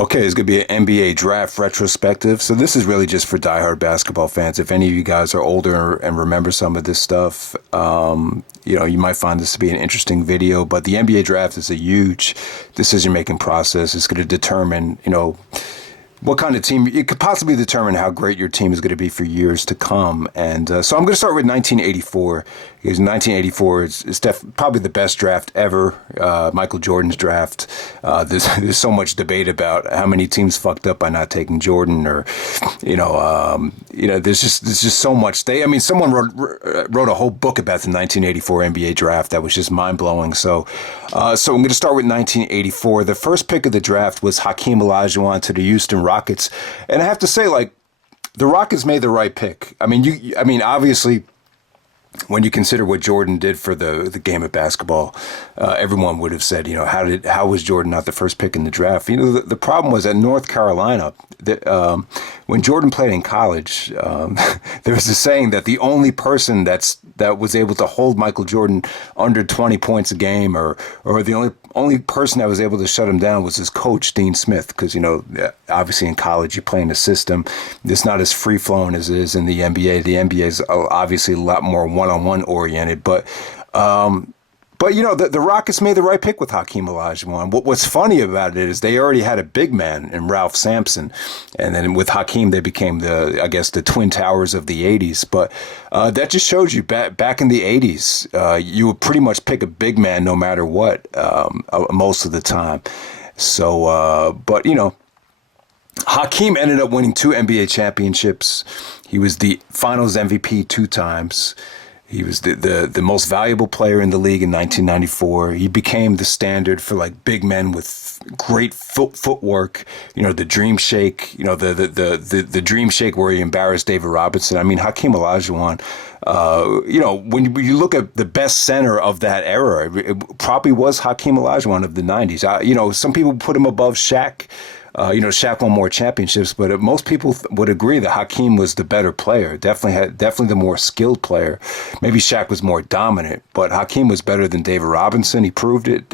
Okay, it's going to be an NBA draft retrospective. So this is really just for diehard basketball fans. If any of you guys are older and remember some of this stuff, you might find this to be an interesting video. But the NBA draft is a huge decision-making process. It's going to determine, what kind of team. It could possibly determine how great your team is going to be for years to come. And so I'm going to start with 1984, because 1984 is probably the best draft ever, Michael Jordan's draft. There's so much debate about how many teams fucked up by not taking Jordan, or there's just so much. Someone wrote a whole book about the 1984 NBA draft that was just mind blowing. So I'm going to start with 1984. The first pick of the draft was Hakeem Olajuwon to the Houston Rockets, and I have to say, the Rockets made the right pick. Obviously, when you consider what Jordan did for the game of basketball, everyone would have said, how was Jordan not the first pick in the draft? The problem was at North Carolina, when Jordan played in college, there was a saying that the only person that was able to hold Michael Jordan under 20 points a game, or the only person that was able to shut him down was his coach, Dean Smith, because, obviously in college you play in a system. It's not as free-flowing as it is in the NBA. The NBA is obviously a lot more one-on-one oriented, but the Rockets made the right pick with Hakeem Olajuwon. What's funny about it is they already had a big man in Ralph Sampson, and then with Hakeem they became the Twin Towers of the 80s. But that just shows you back in the 80s, you would pretty much pick a big man no matter what, most of the time. So, Hakeem ended up winning 2 NBA championships. He was the Finals MVP 2 times. He was the most valuable player in the league in 1994. He became the standard for big men with great footwork. The dream shake. The dream shake where he embarrassed David Robinson. Hakeem Olajuwon. When you look at the best center of that era, it probably was Hakeem Olajuwon of the 90s. Some people put him above Shaq. Shaq won more championships, but most people would agree that Hakeem was the better player. Definitely the more skilled player. Maybe Shaq was more dominant, but Hakeem was better than David Robinson. He proved it.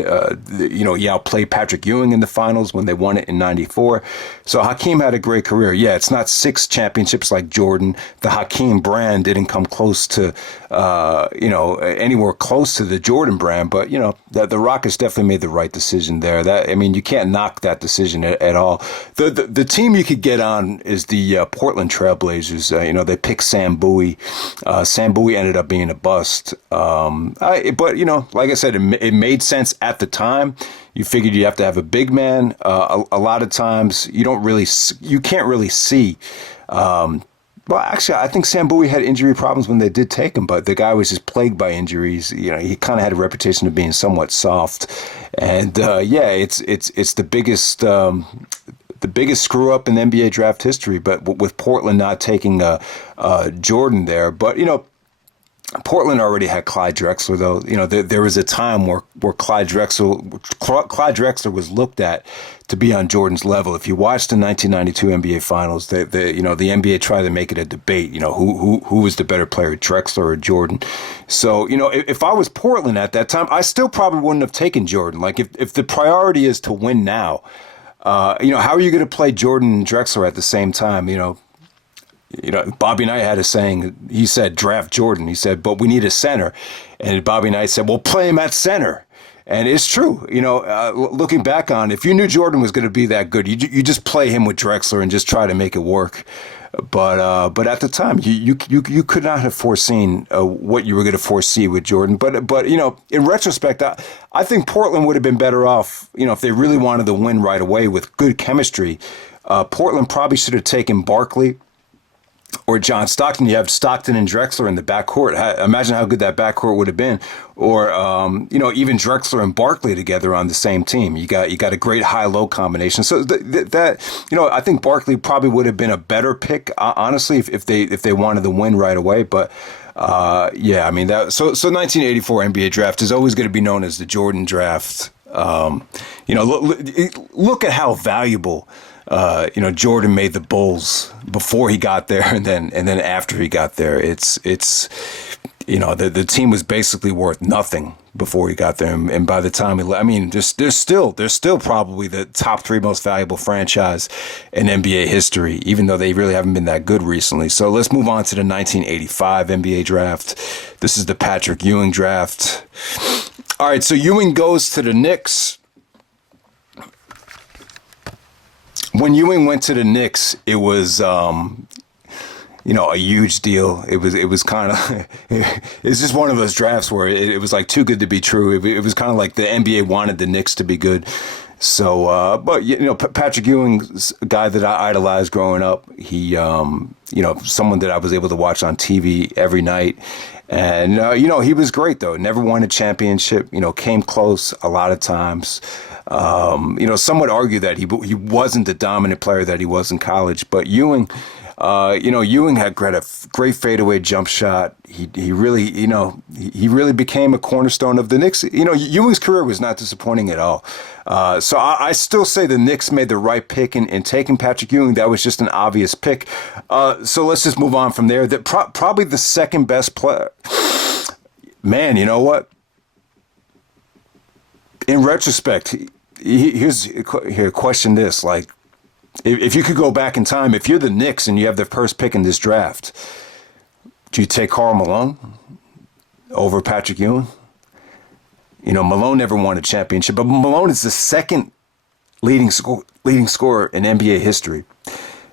He outplayed Patrick Ewing in the finals when they won it in '94. So Hakeem had a great career. Yeah, it's not 6 championships like Jordan. The Hakeem brand didn't come close to, anywhere close to the Jordan brand, but the Rockets definitely made the right decision there. You can't knock that decision at all. The team you could get on is the Portland Trailblazers. They picked Sam Bowie. Sam Bowie ended up being a bust. But like I said, it made sense at the time. You figured you have to have a big man. A lot of times you can't really see. Well, actually, I think Sam Bowie had injury problems when they did take him, but the guy was just plagued by injuries. He kind of had a reputation of being somewhat soft, and it's the biggest screw up in NBA draft history. But with Portland not taking Jordan there, but Portland already had Clyde Drexler, though. There was a time where Clyde Drexler was looked at to be on Jordan's level. If you watched the 1992 NBA Finals, the NBA tried to make it a debate. Who was the better player, Drexler or Jordan? So if I was Portland at that time, I still probably wouldn't have taken Jordan. If the priority is to win now, how are you going to play Jordan and Drexler at the same time? Bobby Knight had a saying. He said, draft Jordan. He said, but we need a center. And Bobby Knight said, well, play him at center. And it's true. Looking back on, if you knew Jordan was going to be that good, you just play him with Drexler and just try to make it work. But at the time, you could not have foreseen what you were going to foresee with Jordan. But in retrospect, I think Portland would have been better off, if they really wanted to win right away with good chemistry. Portland probably should have taken Barkley or John Stockton. You have Stockton and Drexler in the backcourt. Imagine how good that backcourt would have been. Or even Drexler and Barkley together on the same team. You got a great high-low combination. So I think Barkley probably would have been a better pick, honestly, if they wanted to win right away. But so 1984 NBA draft is always going to be known as the Jordan draft. Look at how valuable Jordan made the Bulls before he got there, and then after he got there. It's The team was basically worth nothing before he got there, and by the time he left, I mean, they're still probably the top three most valuable franchise in NBA history, even though they really haven't been that good recently. So let's move on to the 1985 NBA draft. This is the Patrick Ewing draft. All right, so Ewing goes to the Knicks. When Ewing went to the Knicks, it was a huge deal. It was kind of, it's just one of those drafts where it was like too good to be true. It was kind of like the NBA wanted the Knicks to be good. So, but Patrick Ewing's a guy that I idolized growing up. He, someone that I was able to watch on TV every night. And, he was great though. Never won a championship, came close a lot of times. Some would argue that he wasn't the dominant player that he was in college, but Ewing had a great fadeaway jump shot. He really, he really became a cornerstone of the Knicks. Ewing's career was not disappointing at all. So I still say the Knicks made the right pick in taking Patrick Ewing. That was just an obvious pick. So let's just move on from there. Probably the second best player. Man, you know what? In retrospect, here, question this, like, if you could go back in time, if you're the Knicks and you have the first pick in this draft, do you take Karl Malone over Patrick Ewing? Malone never won a championship, but Malone is the second leading scorer in NBA history.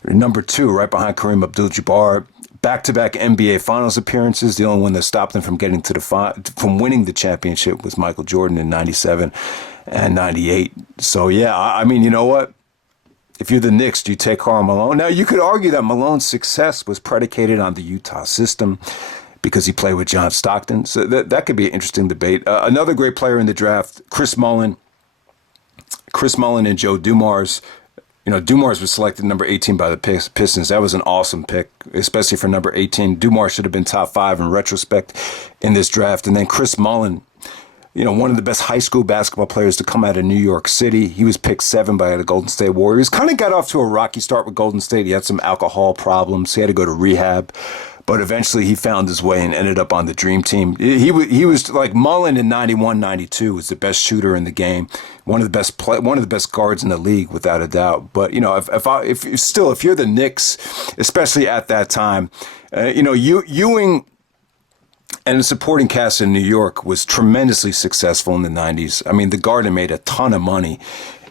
Number 2, right behind Kareem Abdul-Jabbar. Back-to-back NBA Finals appearances. The only one that stopped him from getting from winning the championship was Michael Jordan in '97 and '98. So yeah, I mean, you know what? If you're the Knicks, do you take Karl Malone? Now, you could argue that Malone's success was predicated on the Utah system because he played with John Stockton. So that could be an interesting debate. Another great player in the draft, Chris Mullin and Joe Dumars. Dumars was selected number 18 by the Pistons. That was an awesome pick, especially for number 18. Dumars should have been top 5 in retrospect in this draft. And then Chris Mullin, one of the best high school basketball players to come out of New York City. He was picked 7 by the Golden State Warriors. Kind of got off to a rocky start with Golden State. He had some alcohol problems. He had to go to rehab. But eventually he found his way and ended up on the Dream Team. He was like Mullin in 91, 92 was the best shooter in the game. One of the best guards in the league, without a doubt. But, if you're the Knicks, especially at that time, Ewing and the supporting cast in New York was tremendously successful in the 90s. I mean, the Garden made a ton of money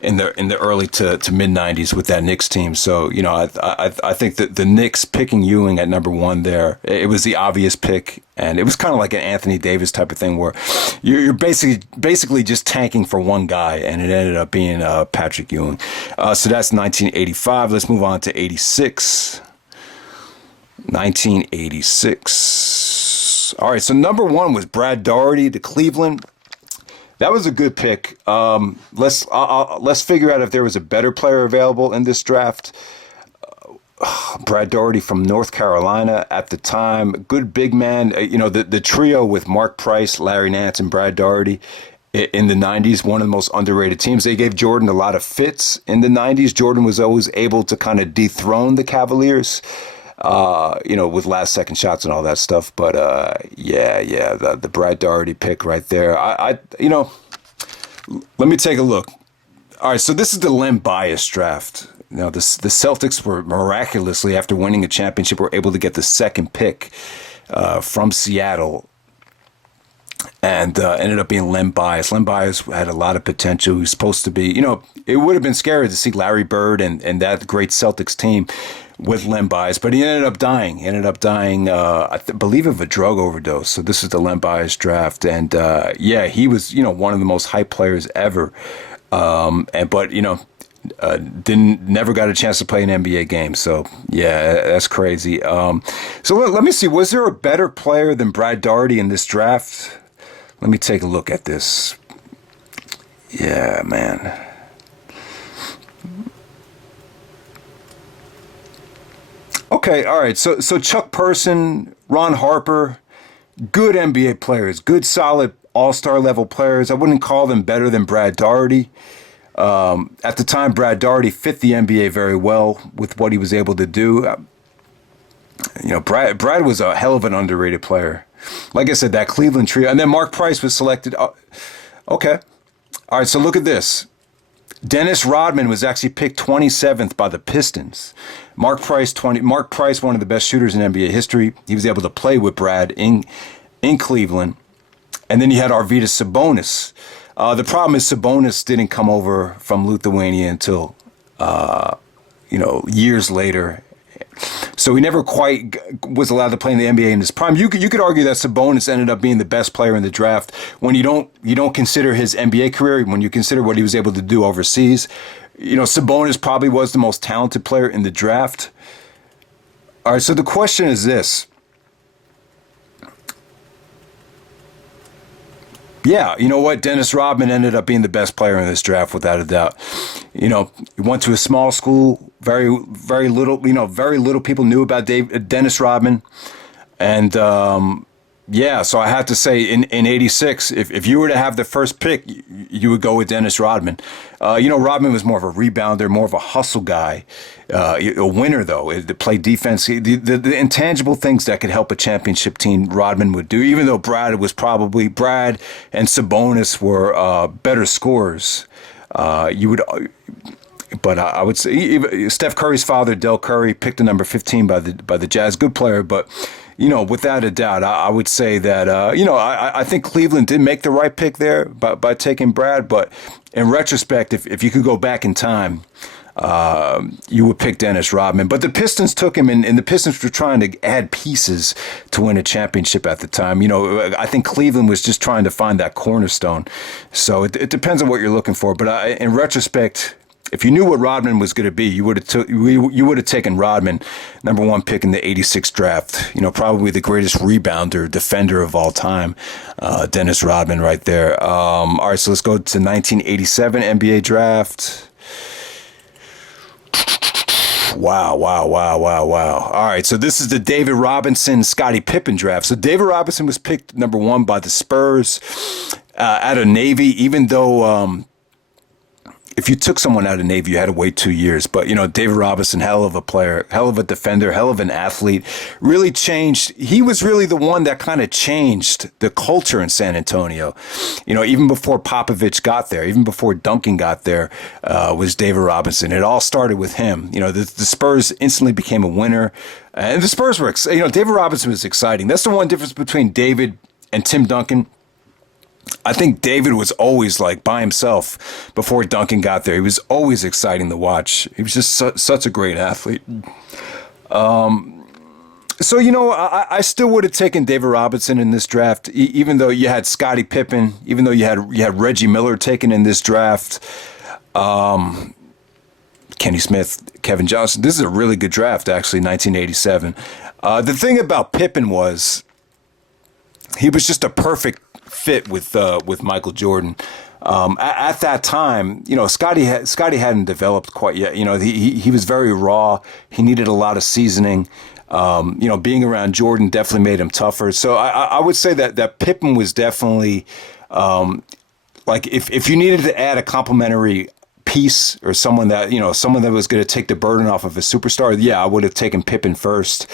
in the early to mid 90s with that Knicks team. So, I think that the Knicks picking Ewing at number 1 there, it was the obvious pick. And it was kind of like an Anthony Davis type of thing where you're basically just tanking for one guy, and it ended up being Patrick Ewing. So that's 1985. Let's move on to 86. 1986. All right, so number 1 was Brad Daugherty to Cleveland. That was a good pick. Let's figure out if there was a better player available in this draft. Brad Daugherty from North Carolina at the time, good big man. The trio with Mark Price, Larry Nance, and Brad Daugherty in the 90s, one of the most underrated teams. They gave Jordan a lot of fits in the 90s. Jordan was always able to kind of dethrone the Cavaliers, with last second shots and all that stuff. But the Brad Daugherty pick right there. Let me take a look. All right, so this is the Len Bias draft. Now, the Celtics were miraculously, after winning a championship, were able to get the second pick from Seattle, and ended up being Len Bias. Len Bias had a lot of potential. He was supposed to be, it would have been scary to see Larry Bird and that great Celtics team with Len Bias, but he ended up dying. I believe, of a drug overdose. So this is the Len Bias draft, and he was, one of the most hyped players ever. Never got a chance to play an NBA game. So yeah, that's crazy. So let me see. Was there a better player than Brad Daugherty in this draft? Let me take a look at this. Yeah, man. Okay, all right. So Chuck Person, Ron Harper, good NBA players, good solid all-star level players. I wouldn't call them better than Brad Daugherty. At the time, Brad Daugherty fit the NBA very well with what he was able to do. Brad was a hell of an underrated player. Like I said, that Cleveland trio. And then Mark Price was selected. Okay. All right, so look at this. Dennis Rodman was actually picked 27th by the Pistons. Mark Price, one of the best shooters in NBA history. He was able to play with Brad in Cleveland. And then you had Arvydas Sabonis. The problem is Sabonis didn't come over from Lithuania until, years later. So he never quite was allowed to play in the NBA in his prime. You could argue that Sabonis ended up being the best player in the draft when you don't consider his NBA career, when you consider what he was able to do overseas. Sabonis probably was the most talented player in the draft. All right, so the question is this. Yeah, you know what? Dennis Rodman ended up being the best player in this draft without a doubt. He went to a small school, very little people knew about Dennis Rodman. And so I have to say in 86, if you were to have the first pick, you would go with Dennis Rodman. Rodman was more of a rebounder, more of a hustle guy, a winner though, to play defense. The intangible things that could help a championship team, Rodman would do, even though Brad and Sabonis were better scorers. But I would say Steph Curry's father, Del Curry, picked the number 15 by the Jazz. Good player, but without a doubt, I would say that I think Cleveland did make the right pick there by taking Brad. But in retrospect, if you could go back in time, you would pick Dennis Rodman. But the Pistons took him, and the Pistons were trying to add pieces to win a championship at the time. I think Cleveland was just trying to find that cornerstone. So it depends on what you're looking for. But in retrospect, if you knew what Rodman was going to be, you would have taken Rodman, number one pick in the '86 draft. Probably the greatest rebounder, defender of all time, Dennis Rodman, right there. All right, so let's go to 1987 NBA draft. Wow. All right, so this is the David Robinson, Scottie Pippen draft. So David Robinson was picked number one by the Spurs out of Navy, even though if you took someone out of Navy, you had to wait 2 years. But, David Robinson, hell of a player, hell of a defender, hell of an athlete, really changed. He was really the one that kind of changed the culture in San Antonio. Even before Popovich got there, even before Duncan got there, was David Robinson. It all started with him. The Spurs instantly became a winner. And the Spurs were, David Robinson was exciting. That's the one difference between David and Tim Duncan. I think David was always like by himself before Duncan got there. He was always exciting to watch. He was just such a great athlete. I still would have taken David Robinson in this draft, even though you had Scottie Pippen, even though you had Reggie Miller taken in this draft, Kenny Smith, Kevin Johnson. This is a really good draft, actually, 1987. The thing about Pippen was he was just a perfect fit with Michael Jordan. At that time, Scottie hadn't developed quite yet. He was very raw. He needed a lot of seasoning. Being around Jordan definitely made him tougher. So I would say that Pippen was definitely like if you needed to add a complimentary piece or someone that was going to take the burden off of a superstar, yeah, I would have taken Pippen first.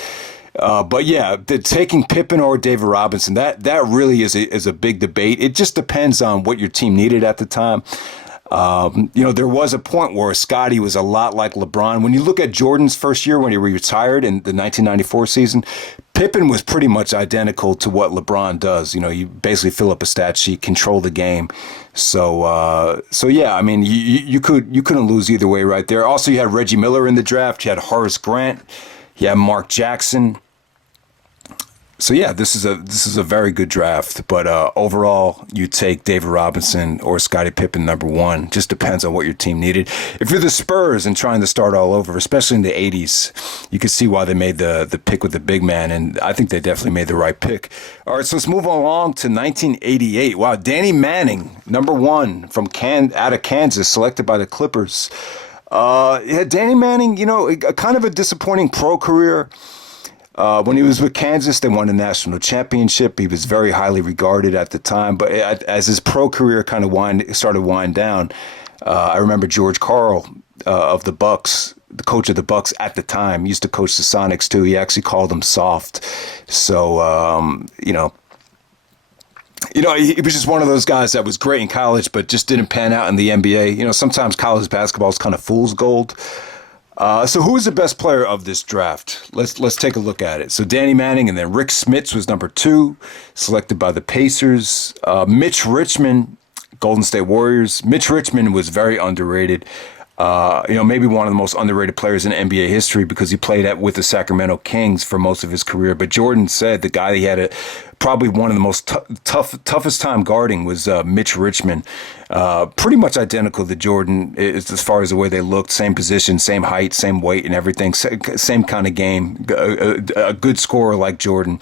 But yeah, taking Pippen or David Robinson, that really is a big debate. It just depends on what your team needed at the time. There was a point where Scottie was a lot like LeBron. When you look at Jordan's first year when he retired in the 1994 season, Pippen was pretty much identical to what LeBron does. You basically fill up a stat sheet, control the game. So yeah, I mean, you couldn't lose either way right there. Also, you had Reggie Miller in the draft. You had Horace Grant. You had Mark Jackson. So yeah, this is a very good draft, but overall, you take David Robinson or Scottie Pippen number one. Just depends on what your team needed. If you're the Spurs and trying to start all over, especially in the '80s, you can see why they made the pick with the big man, and I think they definitely made the right pick. All right, so let's move along to 1988. Wow, Danny Manning, number one from out of Kansas, selected by the Clippers. Danny Manning, kind of a disappointing pro career. When he was with Kansas, they won a national championship. He was very highly regarded at the time. But as his pro career kind of started wind down, I remember George Karl of the Bucks the coach of the Bucks at the time. He used to coach the Sonics too. He actually called them soft. So, he was just one of those guys that was great in college, but just didn't pan out in the NBA. Sometimes college basketball is kind of fool's gold. So who is the best player of this draft? Let's take a look at it. So Danny Manning, and then Rick Smits was number 2, selected by the Pacers. Mitch Richmond, Golden State Warriors. Mitch Richmond was very underrated. Maybe one of the most underrated players in NBA history because he played with the Sacramento Kings for most of his career. But Jordan said the guy he had probably one of the most toughest time guarding was Mitch Richmond. Pretty much identical to Jordan as far as the way they looked. Same position, same height, same weight and everything. Same kind of game. A good scorer like Jordan.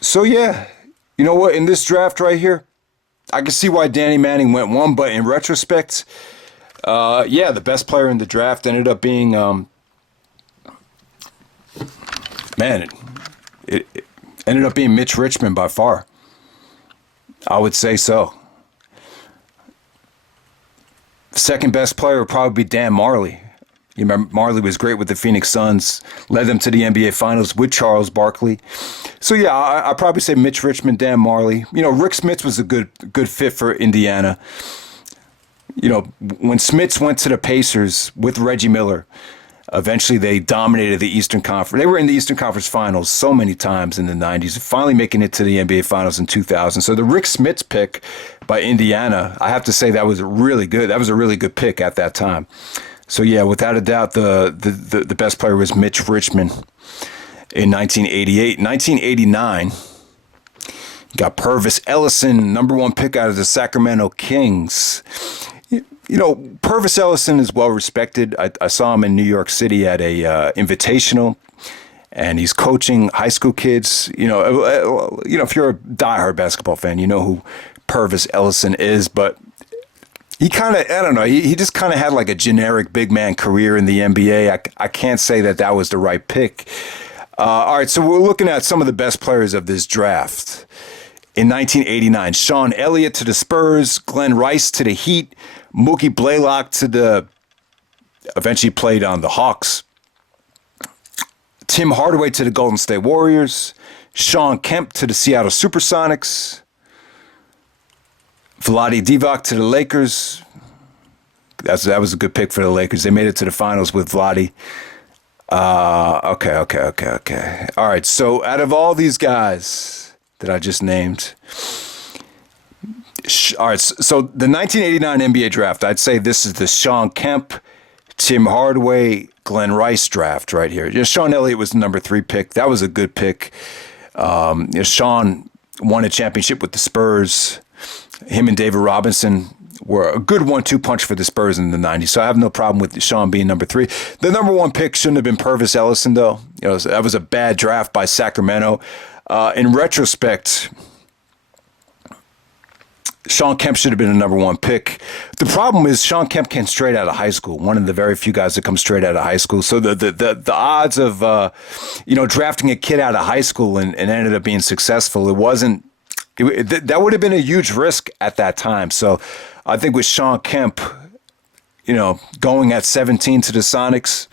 So, yeah. You know what? In this draft right here, I can see why Danny Manning went 1, but in retrospect, the best player in the draft ended up being, it ended up being Mitch Richmond by far. I would say so. Second best player would probably be Dan Marley. You remember Marley was great with the Phoenix Suns, led them to the NBA Finals with Charles Barkley. So yeah, I'd probably say Mitch Richmond, Dan Marley. Rick Smits was a good fit for Indiana. When Smits went to the Pacers with Reggie Miller, eventually they dominated the Eastern Conference. They were in the Eastern Conference Finals so many times in the 90s, finally making it to the NBA Finals in 2000. So the Rick Smits pick by Indiana, I have to say that was really good. That was a really good pick at that time. So yeah, without a doubt, the best player was Mitch Richmond in 1988. 1989, got Purvis Ellison, number 1 pick out of the Sacramento Kings. Purvis Ellison is well respected. I saw him in New York City at a invitational, and he's coaching high school kids. If you're a diehard basketball fan, you know who Purvis Ellison is, but he kind of, I don't know, he just kind of had like a generic big man career in the NBA. I can't say that was the right pick. All right, so we're looking at some of the best players of this draft. In 1989, Sean Elliott to the Spurs, Glenn Rice to the Heat, Mookie Blaylock eventually played on the Hawks, Tim Hardaway to the Golden State Warriors, Sean Kemp to the Seattle Supersonics, Vlade Divac to the Lakers. That was a good pick for the Lakers. They made it to the finals with Vlade. Okay. All right, so out of all these guys that I just named, all right, so the 1989 NBA draft, I'd say this is the Sean Kemp, Tim Hardaway, Glenn Rice draft right here. Sean Elliott was the number 3 pick. That was a good pick. Sean won a championship with the Spurs. Him and David Robinson were a good 1-2 punch for the Spurs in the 90s. So I have no problem with Sean being number 3. The number 1 pick shouldn't have been Purvis Ellison, though. That was a bad draft by Sacramento. In retrospect, Sean Kemp should have been a number 1 pick. The problem is Sean Kemp came straight out of high school, one of the very few guys that come straight out of high school. So the odds of drafting a kid out of high school and ended up being successful, that would have been a huge risk at that time. So I think with Sean Kemp, going at 17 to the Sonics,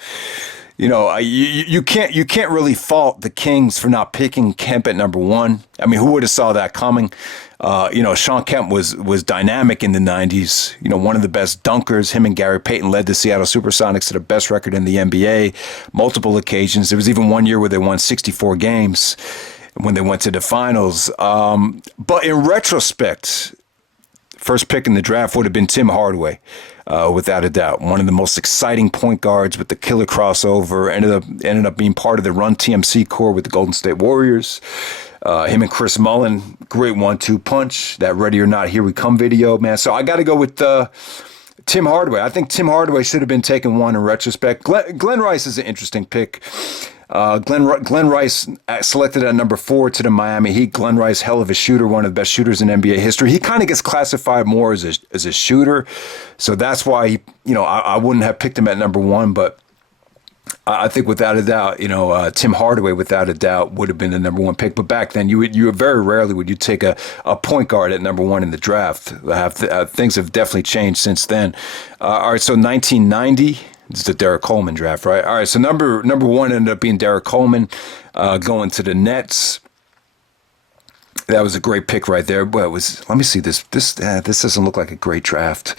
you can't really fault the Kings for not picking Kemp at number 1. I mean, who would have saw that coming? Sean Kemp was dynamic in the 90s. One of the best dunkers. Him and Gary Payton led the Seattle Supersonics to the best record in the NBA, multiple occasions. There was even one year where they won 64 games when they went to the finals. But in retrospect, first pick in the draft would have been Tim Hardaway, without a doubt. One of the most exciting point guards with the killer crossover. Ended up being part of the Run TMC core with the Golden State Warriors. Him and Chris Mullin, great 1-2 punch. That Ready or Not, Here We Come video, man. So I got to go with Tim Hardaway. I think Tim Hardaway should have been taken 1 in retrospect. Glenn Rice is an interesting pick. Glenn Rice selected at number 4 to the Miami Heat. Glenn Rice, hell of a shooter, one of the best shooters in NBA history. He kind of gets classified more as a shooter, so that's why I wouldn't have picked him at number 1. But I think without a doubt, Tim Hardaway without a doubt would have been the number one pick. But back then, you very rarely would you take a point guard at number one in the draft. Things have definitely changed since then. All right, so 1990. It's the Derek Coleman draft, right? All right, so number one ended up being Derek Coleman, going to the Nets. That was a great pick right there. But it was. Let me see this. This doesn't look like a great draft.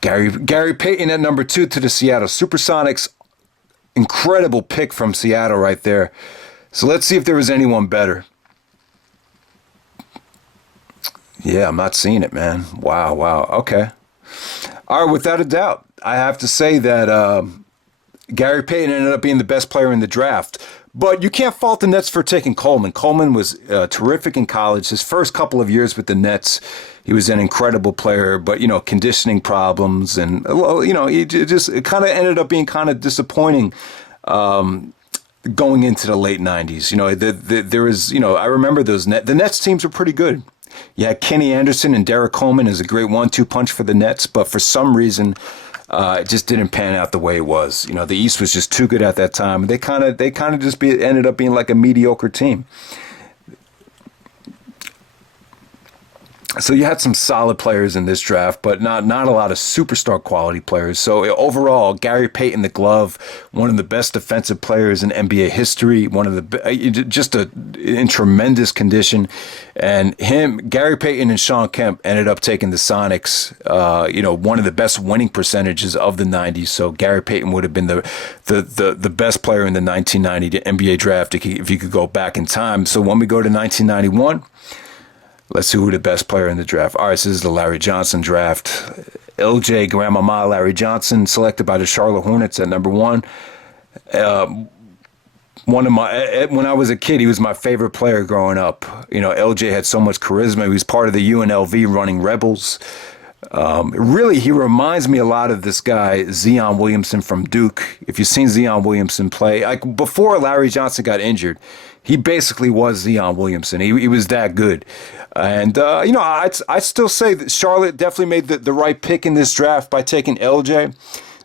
Gary Payton at number two to the Seattle SuperSonics. Incredible pick from Seattle right there. So let's see if there was anyone better. Yeah, I'm not seeing it, man. Wow. Okay. All right, without a doubt, I have to say that Gary Payton ended up being the best player in the draft. But you can't fault the Nets for taking Coleman. Coleman was terrific in college. His first couple of years with the Nets, he was an incredible player, but, conditioning problems. And, it kind of ended up being kind of disappointing going into the late 90s. There was, I remember the Nets teams were pretty good. You had Kenny Anderson and Derek Coleman as a great 1-2 punch for the Nets, but for some reason, it just didn't pan out the way it was. The East was just too good at that time. They kind of just ended up being like a mediocre team. So you had some solid players in this draft, but not a lot of superstar quality players. So overall, Gary Payton, the glove, one of the best defensive players in NBA history, in tremendous condition. And Gary Payton and Sean Kemp ended up taking the Sonics, one of the best winning percentages of the 90s. So Gary Payton would have been the best player in the 1990 NBA draft if you could go back in time. So when we go to 1991, let's see who the best player in the draft. All right, so this is the Larry Johnson draft. LJ Grandmama Larry Johnson, selected by the Charlotte Hornets at number one. When I was a kid, he was my favorite player growing up. LJ had so much charisma. He was part of the UNLV running Rebels. Really, he reminds me a lot of this guy, Zion Williamson from Duke. If you've seen Zion Williamson play, like before Larry Johnson got injured, he basically was Zion Williamson. He was that good. And, I'd still say that Charlotte definitely made the right pick in this draft by taking LJ.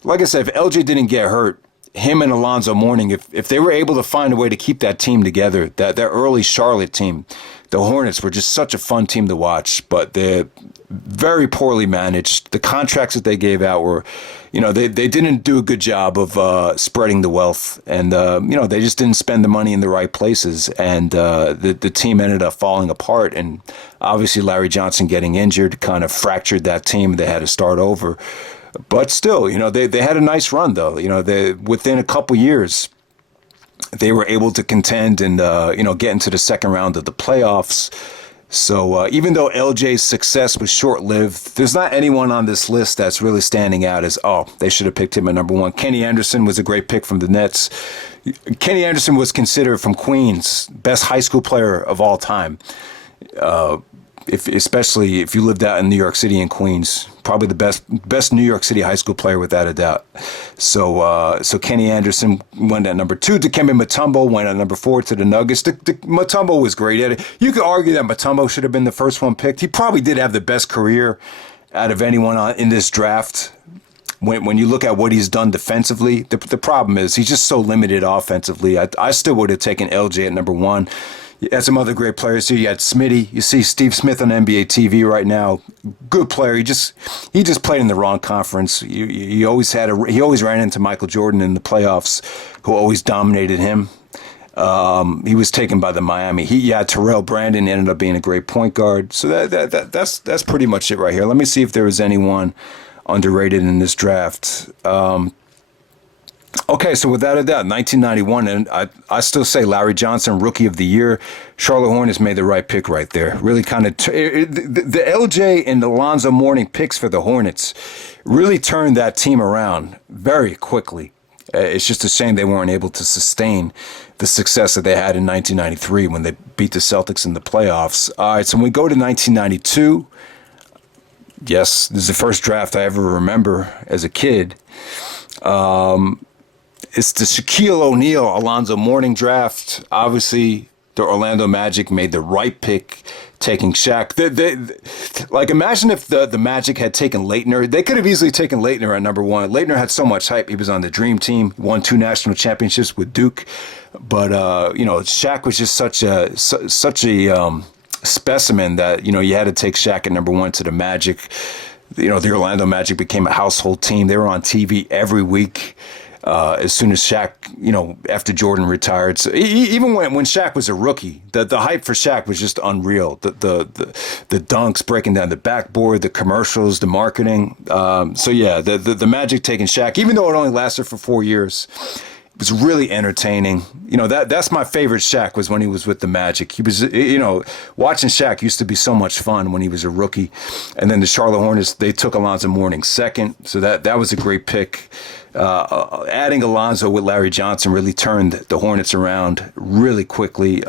Like I said, if LJ didn't get hurt, him and Alonzo Mourning, if they were able to find a way to keep that team together, that early Charlotte team, the Hornets were just such a fun team to watch, but they're very poorly managed. The contracts that they gave out were, they didn't do a good job of spreading the wealth, and they just didn't spend the money in the right places, and the team ended up falling apart. And obviously, Larry Johnson getting injured kind of fractured that team. They had to start over, but still, they had a nice run though. Within a couple years, they were able to contend and get into the second round of the playoffs. So even though LJ's success was short-lived, there's not anyone on this list that's really standing out as, they should have picked him at number one. Kenny Anderson was a great pick from the Nets. Kenny Anderson was considered from Queens best high school player of all time. Especially if you lived out in New York City and Queens, probably the best New York City high school player without a doubt. So Kenny Anderson went at number two. Dikembe Mutombo went at number four to the Nuggets. Mutombo was great. You could argue that Mutombo should have been the first one picked. He probably did have the best career out of anyone in this draft. When you look at what he's done defensively, the problem is he's just so limited offensively. I still would have taken LJ at number one. You had some other great players here. You had Smitty. You see Steve Smith on NBA TV right now. Good player. He just played in the wrong conference. He always ran into Michael Jordan in the playoffs, who always dominated him. He was taken by the Miami Heat. Yeah, Terrell Brandon ended up being a great point guard. So that's pretty much it right here. Let me see if there was anyone underrated in this draft. Okay, so without a doubt, 1991, and I still say Larry Johnson, Rookie of the Year. Charlotte Hornets made the right pick right there. Really kind of the LJ and Alonzo Mourning picks for the Hornets really turned that team around very quickly. It's just a shame they weren't able to sustain the success that they had in 1993 when they beat the Celtics in the playoffs. All right, so when we go to 1992, yes, this is the first draft I ever remember as a kid. It's the Shaquille O'Neal, Alonzo Mourning draft. Obviously, the Orlando Magic made the right pick taking Shaq. Like, imagine if the Magic had taken Leitner. They could have easily taken Leitner at number one. Leitner had so much hype. He was on the Dream Team, won 2 national championships with Duke. But, Shaq was just such a specimen that, you had to take Shaq at number one to the Magic. The Orlando Magic became a household team. They were on TV every week. As soon as Shaq, after Jordan retired, so even when Shaq was a rookie, the hype for Shaq was just unreal. The dunks, breaking down the backboard, the commercials, the marketing. The Magic taking Shaq, even though it only lasted for 4 years, it was really entertaining. That's my favorite Shaq, was when he was with the Magic. He was, watching Shaq used to be so much fun when he was a rookie. And then the Charlotte Hornets, they took Alonzo Mourning second, so that was a great pick. Adding Alonzo with Larry Johnson really turned the Hornets around really quickly.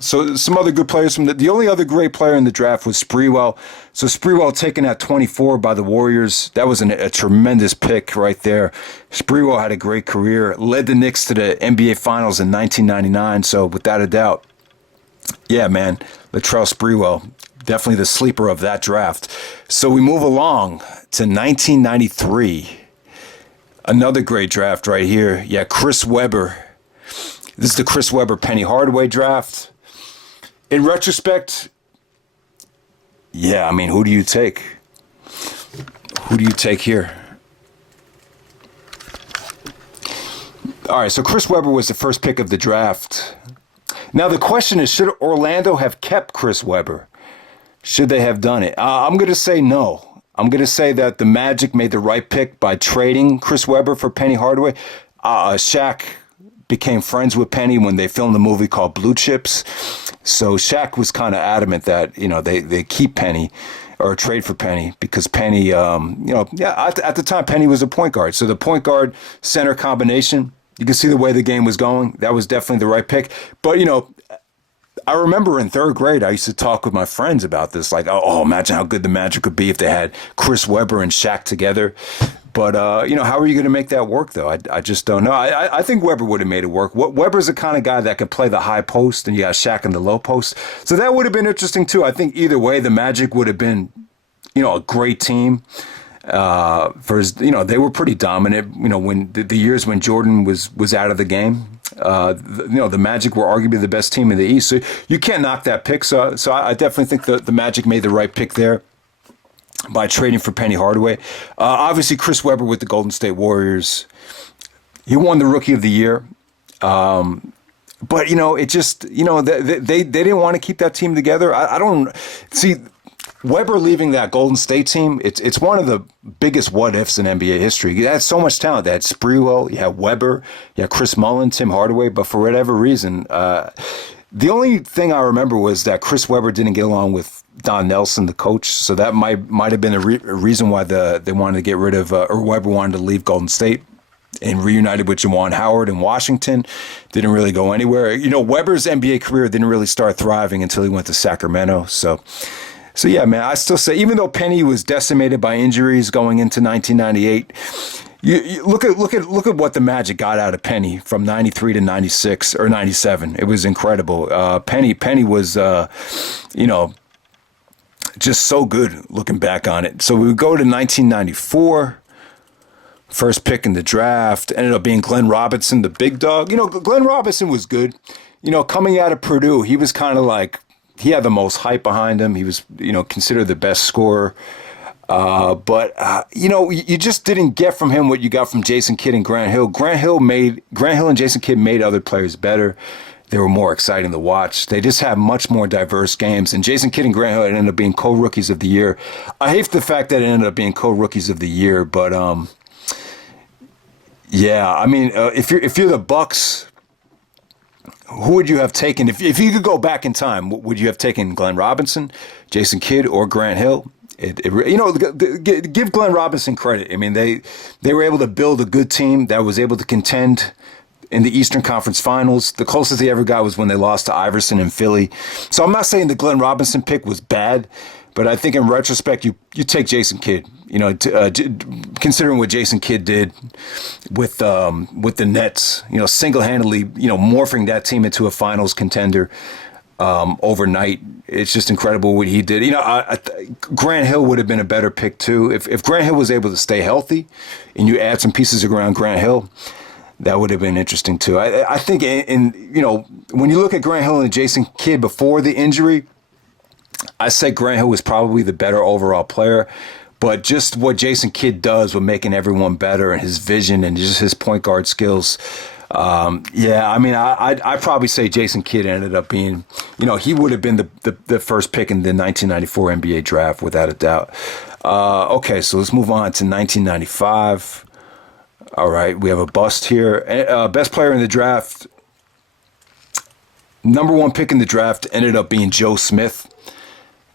So some other good players from the only other great player in the draft was Sprewell. So Sprewell taken at 24 by the Warriors. That was a tremendous pick right there. Sprewell had a great career, led the Knicks to the NBA Finals in 1999. So without a doubt, yeah, man, Latrell Sprewell, definitely the sleeper of that draft. So we move along to 1993. Another great draft right here. Yeah, Chris Webber. This is the Chris Webber Penny Hardaway draft. In retrospect, yeah, I mean, who do you take? Who do you take here? All right, so Chris Webber was the first pick of the draft. Now the question is, should Orlando have kept Chris Webber? Should they have done it? I'm going to say no. I'm going to say that the Magic made the right pick by trading Chris Webber for Penny Hardaway. Shaq became friends with Penny when they filmed a movie called Blue Chips. So Shaq was kind of adamant that, they keep Penny or trade for Penny, because Penny, at the time, Penny was a point guard. So the point guard center combination, you can see the way the game was going. That was definitely the right pick. But, I remember in 3rd grade, I used to talk with my friends about this. Like, imagine how good the Magic would be if they had Chris Webber and Shaq together. But, how are you going to make that work, though? I just don't know. I think Webber would have made it work. Webber's the kind of guy that could play the high post, and you got Shaq in the low post. So that would have been interesting, too. I think either way, the Magic would have been, a great team. They were pretty dominant, when the years when Jordan was out of the game. The Magic were arguably the best team in the East. So you can't knock that pick. So I definitely think the Magic made the right pick there by trading for Penny Hardaway. Obviously, Chris Webber with the Golden State Warriors, he won the Rookie of the Year. But, it just, they didn't want to keep that team together. I don't see Webber leaving that Golden State team. It's one of the biggest what ifs in NBA history. You had so much talent. They had Sprewell, you had Webber, you had Chris Mullin, Tim Hardaway, but for whatever reason, the only thing I remember was that Chris Webber didn't get along with Don Nelson, the coach. So that might have been a reason why they wanted to get rid of, or Webber wanted to leave Golden State and reunited with Juwan Howard in Washington. Didn't really go anywhere. Webber's NBA career didn't really start thriving until he went to Sacramento. So yeah, man, I still say, even though Penny was decimated by injuries going into 1998, you look at what the Magic got out of Penny from 93 to 96 or 97. It was incredible. Penny was, just so good looking back on it. So we go to 1994. First pick in the draft ended up being Glenn Robinson, the big dog. Glenn Robinson was good. Coming out of Purdue, he was kind of like, he had the most hype behind him. He was, considered the best scorer. But you just didn't get from him what you got from Jason Kidd and Grant Hill. Grant Hill and Jason Kidd made other players better. They were more exciting to watch. They just had much more diverse games. And Jason Kidd and Grant Hill ended up being co-rookies of the year. I hate the fact that it ended up being co-rookies of the year, but yeah, I mean, if you're the Bucks, who would you have taken? If you could go back in time, would you have taken Glenn Robinson, Jason Kidd, or Grant Hill? Give Glenn Robinson credit. I mean, they were able to build a good team that was able to contend in the Eastern Conference Finals. The closest they ever got was when they lost to Iverson in Philly. So I'm not saying the Glenn Robinson pick was bad, but I think in retrospect, you take Jason Kidd. Considering what Jason Kidd did with the Nets, single-handedly, morphing that team into a Finals contender. overnight. It's just incredible what he did. Grant Hill would have been a better pick too. If Grant Hill was able to stay healthy and you add some pieces around Grant Hill, that would have been interesting too. I think when you look at Grant Hill and Jason Kidd before the injury, I say Grant Hill was probably the better overall player. But just what Jason Kidd does with making everyone better and his vision and just his point guard skills, I'd probably say Jason Kidd ended up being, he would have been the first pick in the 1994 NBA draft without a doubt. Okay, so let's move on to 1995. All right, we have a bust here. Best player in the draft, number one pick in the draft ended up being Joe Smith,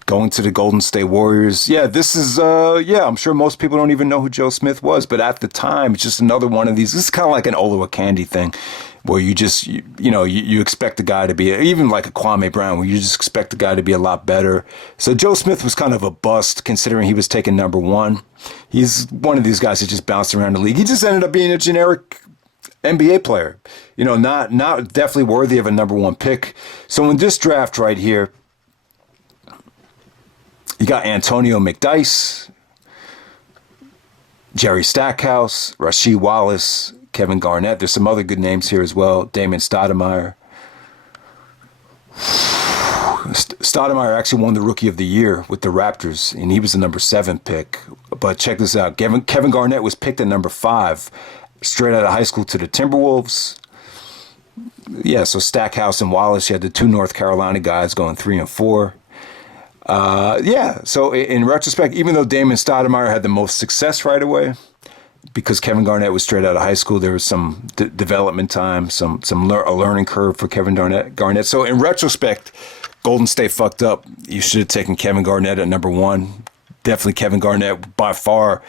going to the Golden State Warriors. Yeah, this is, I'm sure most people don't even know who Joe Smith was, but at the time, it's just another one of these. This is kind of like an Olowokandi thing, where you just, you expect the guy to be, even like a Kwame Brown, where you just expect the guy to be a lot better. So Joe Smith was kind of a bust, considering he was taken number one. He's one of these guys that just bounced around the league. He just ended up being a generic NBA player, not definitely worthy of a number one pick. So in this draft right here, you got Antonio McDyess, Jerry Stackhouse, Rasheed Wallace, Kevin Garnett. There's some other good names here as well. Damon Stoudemire. Stoudemire actually won the Rookie of the Year with the Raptors, and he was the number 7 pick. But check this out. Kevin Garnett was picked at number 5, straight out of high school to the Timberwolves. Yeah, so Stackhouse and Wallace, you had the 2 North Carolina guys going 3 and 4. So in retrospect, even though Damon Stoudemire had the most success right away, because Kevin Garnett was straight out of high school, there was some development time, a learning curve for Kevin Garnett. So in retrospect, Golden State fucked up. You should have taken Kevin Garnett at number 1. Definitely Kevin Garnett by far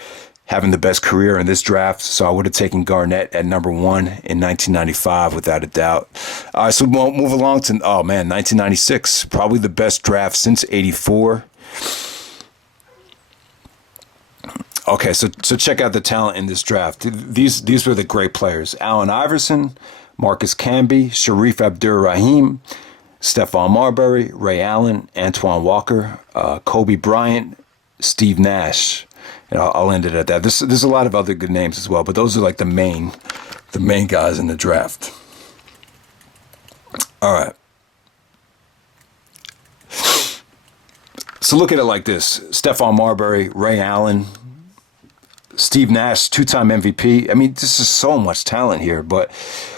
having the best career in this draft. So I would have taken Garnett at number 1 in 1995 without a doubt. All right, so we'll move along to, 1996. Probably the best draft since 84. Okay, so check out the talent in this draft. These were the great players. Allen Iverson, Marcus Camby, Sharif Abdur-Rahim, Stephon Marbury, Ray Allen, Antoine Walker, Kobe Bryant, Steve Nash. And I'll end it at that. There's a lot of other good names as well, but those are like the main guys in the draft. All right. So look at it like this. Stephon Marbury, Ray Allen, Steve Nash, 2-time MVP. I mean, this is so much talent here, but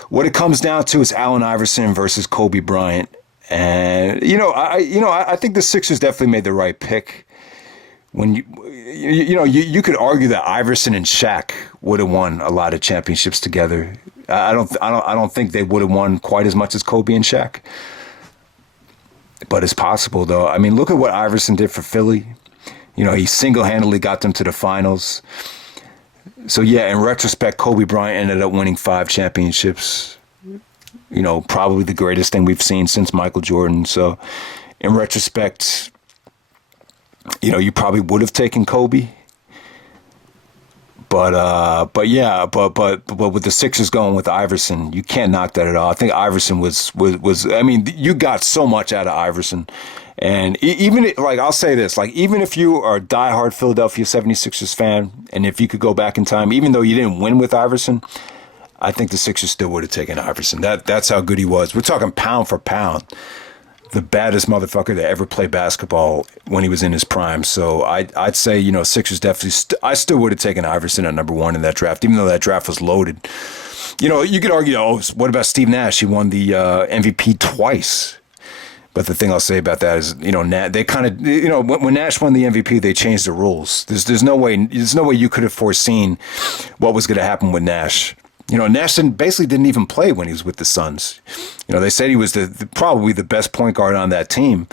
what it comes down to is Allen Iverson versus Kobe Bryant. And, I think the Sixers definitely made the right pick. When you could argue that Iverson and Shaq would have won a lot of championships together. I don't think they would have won quite as much as Kobe and Shaq. But it's possible, though. I mean, look at what Iverson did for Philly. He single-handedly got them to the finals. So, yeah, in retrospect, Kobe Bryant ended up winning 5 championships. Probably the greatest thing we've seen since Michael Jordan. So, in retrospect, you probably would have taken Kobe. But with the Sixers going with Iverson, you can't knock that at all. I think Iverson was I mean, you got so much out of Iverson. And even, I'll say this, even if you are a diehard Philadelphia 76ers fan, and if you could go back in time, even though you didn't win with Iverson, I think the Sixers still would have taken Iverson. That's how good he was. We're talking pound for pound. The baddest motherfucker to ever play basketball when he was in his prime. So I'd say, Sixers definitely, I still would have taken Iverson at number 1 in that draft, even though that draft was loaded. You could argue, what about Steve Nash? He won the MVP twice. But the thing I'll say about that is, they kind of, when Nash won the MVP, they changed the rules. There's no way you could have foreseen what was going to happen with Nash. Nash basically didn't even play when he was with the Suns. They said he was probably the best point guard on that team,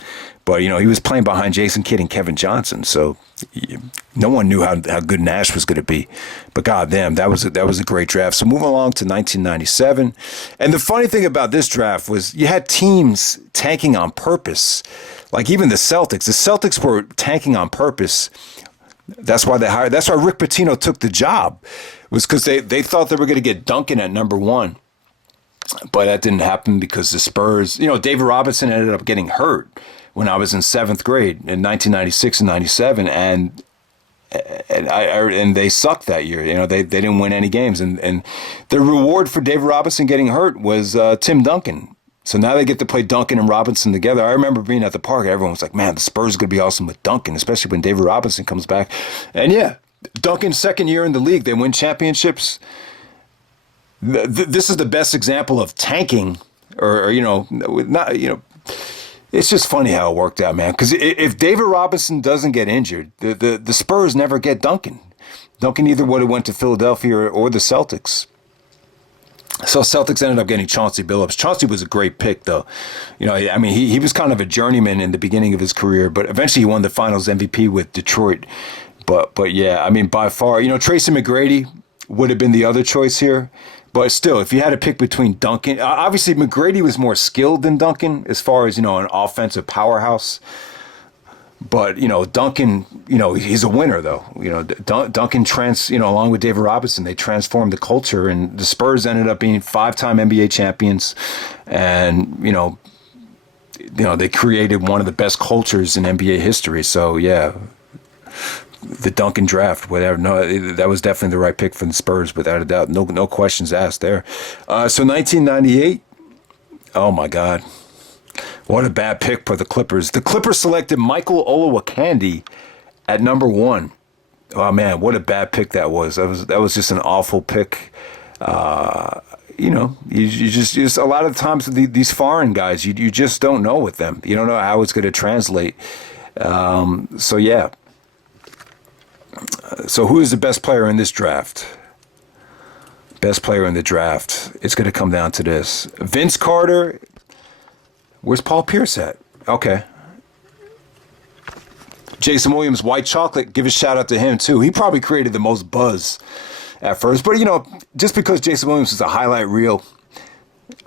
but he was playing behind Jason Kidd and Kevin Johnson, so no one knew how good Nash was going to be. But goddamn, that was a great draft. So moving along to 1997, and the funny thing about this draft was you had teams tanking on purpose, like even the Celtics. The Celtics were tanking on purpose. That's why Rick Pitino took the job, was because they thought they were going to get Duncan at number 1. But that didn't happen because the Spurs, David Robinson ended up getting hurt when I was in seventh grade in 1996 and 97, and they sucked that year. They didn't win any games, and the reward for David Robinson getting hurt was Tim Duncan. So now they get to play Duncan and Robinson together. I remember being at the park, everyone was like, man, the Spurs are going to be awesome with Duncan, especially when David Robinson comes back. And yeah, Duncan's second year in the league, they win championships. This is the best example of tanking, or not, it's just funny how it worked out, man. Because if David Robinson doesn't get injured, the Spurs never get Duncan. Duncan either would have went to Philadelphia or the Celtics. So Celtics ended up getting Chauncey Billups. Chauncey was a great pick, though. He was kind of a journeyman in the beginning of his career, but eventually he won the Finals MVP with Detroit. But yeah, by far, Tracy McGrady would have been the other choice here. But still, if you had to pick between Duncan, obviously McGrady was more skilled than Duncan as far as, an offensive powerhouse. But, Duncan, he's a winner, though. Duncan, along with David Robinson, they transformed the culture. And the Spurs ended up being 5-time NBA champions. And, they created one of the best cultures in NBA history. So, yeah, the Duncan draft, whatever. No, that was definitely the right pick for the Spurs, without a doubt. No questions asked there. So 1998, oh, my God. What a bad pick for the Clippers. The Clippers selected Michael Olowokandi at number 1. Oh man, what a bad pick that was. That was just an awful pick. You just a lot of times these foreign guys, you just don't know with them. You don't know how it's going to translate. So yeah. So who is the best player in this draft? Best player in the draft. It's going to come down to this: Vince Carter. Where's Paul Pierce at? Okay. Jason Williams, White Chocolate, give a shout out to him too. He probably created the most buzz at first. But, just because Jason Williams is a highlight reel,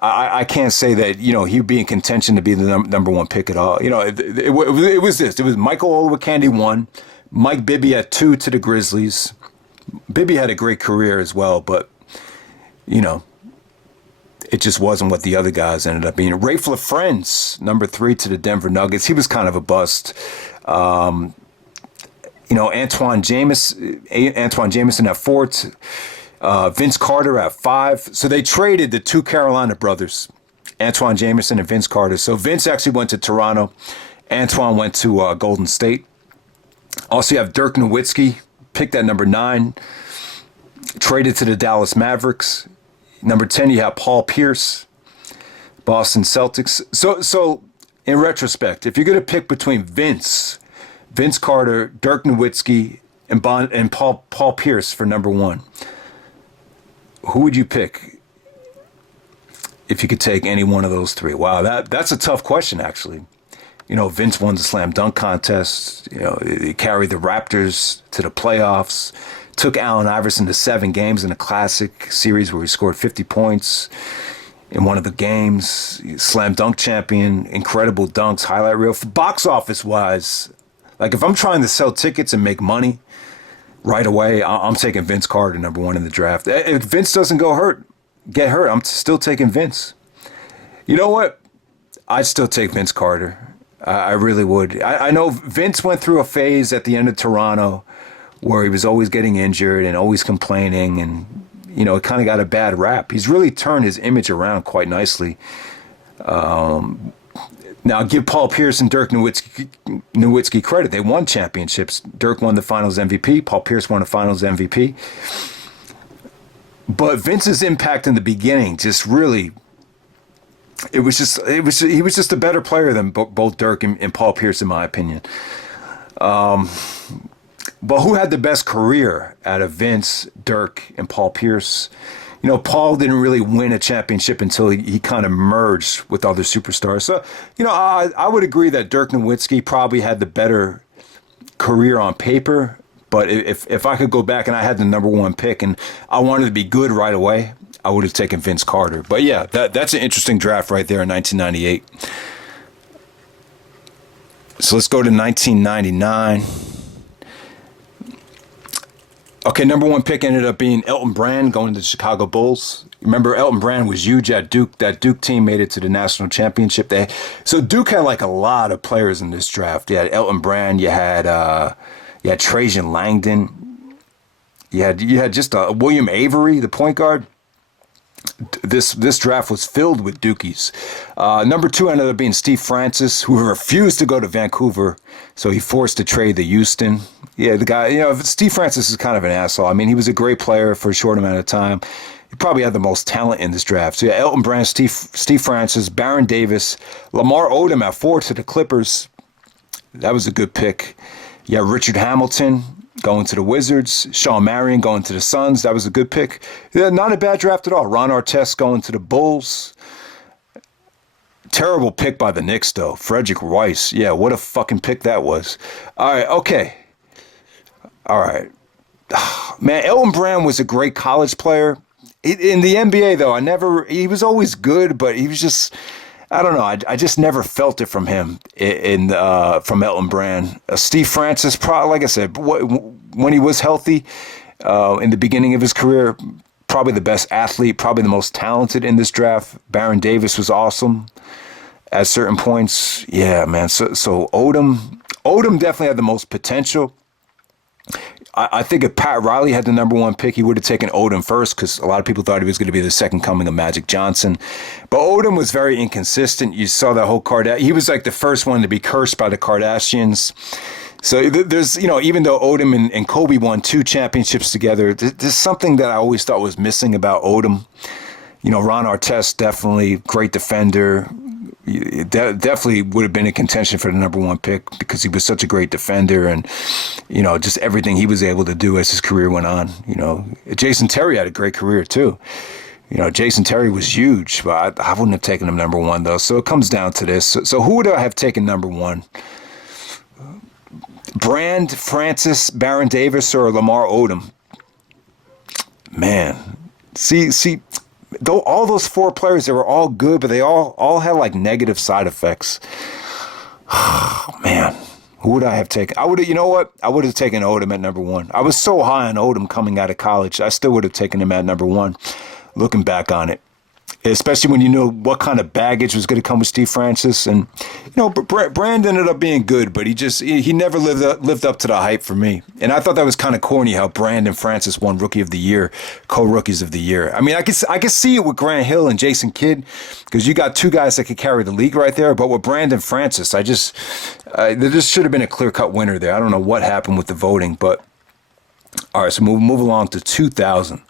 I can't say that, he'd be in contention to be the number 1 pick at all. It was this. It was Michael Olowokandi 1, Mike Bibby at 2 to the Grizzlies. Bibby had a great career as well, but, it just wasn't what the other guys ended up being. Rafe LaFrentz, number 3 to the Denver Nuggets. He was kind of a bust. Antoine Jameson at 4. Vince Carter at 5. So they traded the 2 Carolina brothers, Antoine Jameson and Vince Carter. So Vince actually went to Toronto. Antoine went to Golden State. Also, you have Dirk Nowitzki, picked at number 9, traded to the Dallas Mavericks. Number 10, you have Paul Pierce, Boston Celtics. So in retrospect, if you're going to pick between Vince Carter, Dirk Nowitzki, and Paul Pierce for number 1, who would you pick if you could take any one of those 3? Wow, that's a tough question, actually. Vince won the slam dunk contest. He carried the Raptors to the playoffs. Took Allen Iverson to 7 games in a classic series where he scored 50 points in one of the games. Slam dunk champion, incredible dunks, highlight reel. Box office wise, like if I'm trying to sell tickets and make money right away, I'm taking Vince Carter number 1 in the draft. If Vince doesn't get hurt, I'm still taking Vince. You know what? I'd still take Vince Carter. I really would. I know Vince went through a phase at the end of Toronto where he was always getting injured and always complaining, and it kind of got a bad rap. He's really turned his image around quite nicely. Now, give Paul Pierce and Dirk Nowitzki credit. They won championships. Dirk won the Finals MVP. Paul Pierce won the Finals MVP. But Vince's impact in the beginning just really, he was just a better player than both Dirk and Paul Pierce, in my opinion. But who had the best career out of Vince, Dirk, and Paul Pierce? Paul didn't really win a championship until he kind of merged with other superstars. So, I would agree that Dirk Nowitzki probably had the better career on paper. But if I could go back and I had the number 1 pick and I wanted to be good right away, I would have taken Vince Carter. But yeah, that's an interesting draft right there in 1998. So let's go to 1999. Okay, number one pick ended up being Elton Brand going to the Chicago Bulls. Remember, Elton Brand was huge at Duke. That Duke team made it to the national championship. So Duke had like a lot of players in this draft. You had Elton Brand. You had Trajan Langdon. You had just William Avery, the point guard. This draft was filled with Dukies. Number two ended up being Steve Francis, who refused to go to Vancouver, so he forced a trade to Houston. Yeah, the guy, Steve Francis is kind of an asshole. I mean, he was a great player for a short amount of time. He probably had the most talent in this draft. So yeah, Elton Brand, Steve Francis, Baron Davis, Lamar Odom at 4 to the Clippers. That was a good pick. Yeah, Richard Hamilton going to the Wizards. Sean Marion going to the Suns. That was a good pick. Yeah, not a bad draft at all. Ron Artest going to the Bulls. Terrible pick by the Knicks, though. Frederick Weiss. Yeah, what a fucking pick that was. All right, okay. All right. Man, Elton Brand was a great college player. In the NBA, though, he was always good, but he was just, I don't know. I just never felt it from him from Elton Brand. Steve Francis, like I said, when he was healthy in the beginning of his career, probably the best athlete, probably the most talented in this draft. Baron Davis was awesome at certain points. Yeah, man. So Odom definitely had the most potential. I think if Pat Riley had the number one pick, he would have taken Odom first because a lot of people thought he was going to be the second coming of Magic Johnson. But Odom was very inconsistent. You saw that whole he was like the first one to be cursed by the Kardashians. So there's, even though Odom and Kobe won 2 championships together, there's something that I always thought was missing about Odom. Ron Artest, definitely great defender. Definitely would have been in contention for the number one pick because he was such a great defender and, just everything he was able to do as his career went on. Jason Terry had a great career too. Jason Terry was huge, but I wouldn't have taken him number one though. So it comes down to this. So who would I have taken number one? Brand, Francis, Baron Davis, or Lamar Odom? Man, see, though all those 4 players, they were all good, but they all had like negative side effects. Oh, man, who would I have taken? I would have taken Odom at number 1. I was so high on Odom coming out of college. I still would have taken him at number 1, looking back on it. Especially when you know what kind of baggage was going to come with Steve Francis. And, Brand ended up being good, but he never lived up to the hype for me. And I thought that was kind of corny how Brand and Francis won Rookie of the Year, co-Rookies of the Year. I mean, I could see it with Grant Hill and Jason Kidd because you got 2 guys that could carry the league right there. But with Brand and Francis, there just should have been a clear-cut winner there. I don't know what happened with the voting, but all right, so move along to 2000.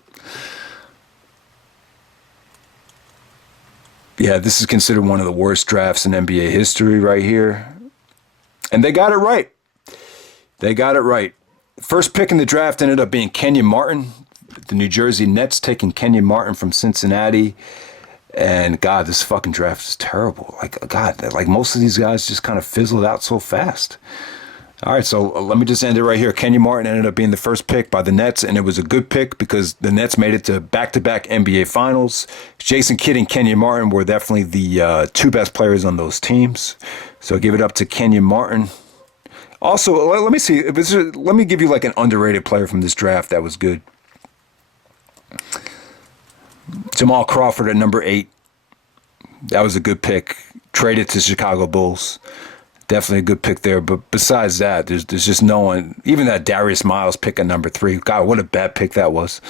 Yeah, this is considered one of the worst drafts in NBA history right here. And they got it right. First pick in the draft ended up being Kenyon Martin. The New Jersey Nets taking Kenyon Martin from Cincinnati. And God, this fucking draft is terrible. Like most of these guys just kind of fizzled out so fast. All right, so let me just end it right here. Kenyon Martin ended up being the first pick by the Nets, and it was a good pick because the Nets made it to back-to-back NBA Finals. Jason Kidd and Kenyon Martin were definitely the 2 best players on those teams. So give it up to Kenyon Martin. Also, let me see. Let me give you like an underrated player from this draft that was good. Jamal Crawford at number 8. That was a good pick. Traded to Chicago Bulls. Definitely a good pick there. But besides that, there's just no one. Even that Darius Miles pick at number 3. God, what a bad pick that was.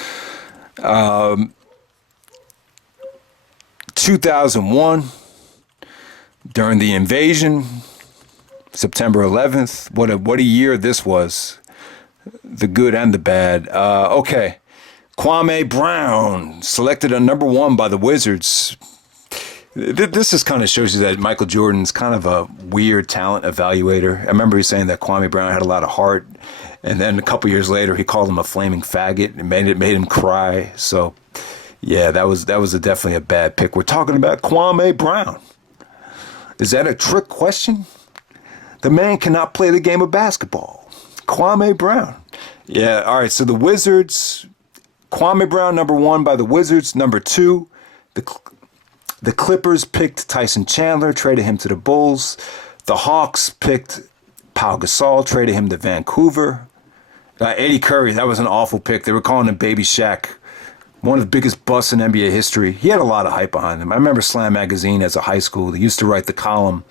2001, during the invasion, September 11th. What a year this was. The good and the bad. Okay. Kwame Brown, selected at number 1 by the Wizards. This just kind of shows you that Michael Jordan's kind of a weird talent evaluator. I remember he saying that Kwame Brown had a lot of heart, and then a couple years later he called him a flaming faggot and made him cry. So, yeah, that was definitely a bad pick. We're talking about Kwame Brown. Is that a trick question? The man cannot play the game of basketball. Kwame Brown. Yeah, all right. So the Wizards, Kwame Brown, number 1 by the Wizards. Number 2, the Clippers picked Tyson Chandler, traded him to the Bulls. The Hawks picked Pau Gasol, traded him to Vancouver. Eddie Curry, that was an awful pick. They were calling him Baby Shaq. One of the biggest busts in NBA history. He had a lot of hype behind him. I remember Slam Magazine as a high school. They used to write the column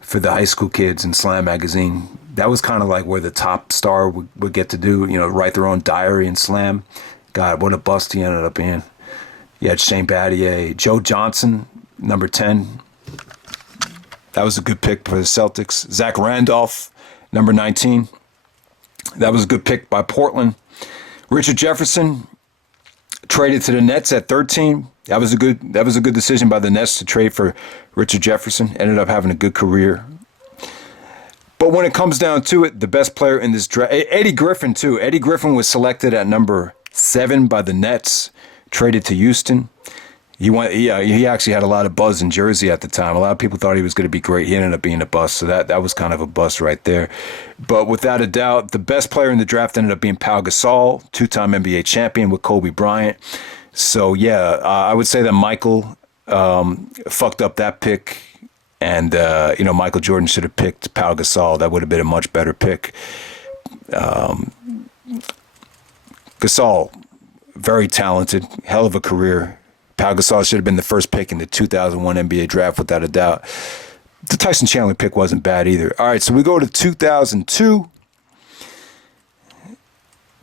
for the high school kids in Slam Magazine. That was kind of like where the top star would get to do, write their own diary in Slam. God, what a bust he ended up being. You had Shane Battier, Joe Johnson, number 10. That was a good pick for the Celtics. Zach Randolph, number 19. That was a good pick by Portland. Richard Jefferson traded to the Nets at 13. That was a good decision by the Nets to trade for Richard Jefferson. Ended up having a good career. But when it comes down to it, the best player in this draft, Eddie Griffin too. Eddie Griffin was selected at number 7 by the Nets, traded to Houston. He actually had a lot of buzz in Jersey at the time. A lot of people thought he was going to be great. He ended up being a bust, so that was kind of a bust right there. But without a doubt, the best player in the draft ended up being Pau Gasol, 2-time NBA champion with Kobe Bryant. So yeah, I would say that Michael fucked up that pick, and Michael Jordan should have picked Pau Gasol. That would have been a much better pick. Gasol, very talented, hell of a career. Pau Gasol should have been the first pick in the 2001 NBA draft, without a doubt. The Tyson Chandler pick wasn't bad either. All right, so we go to 2002.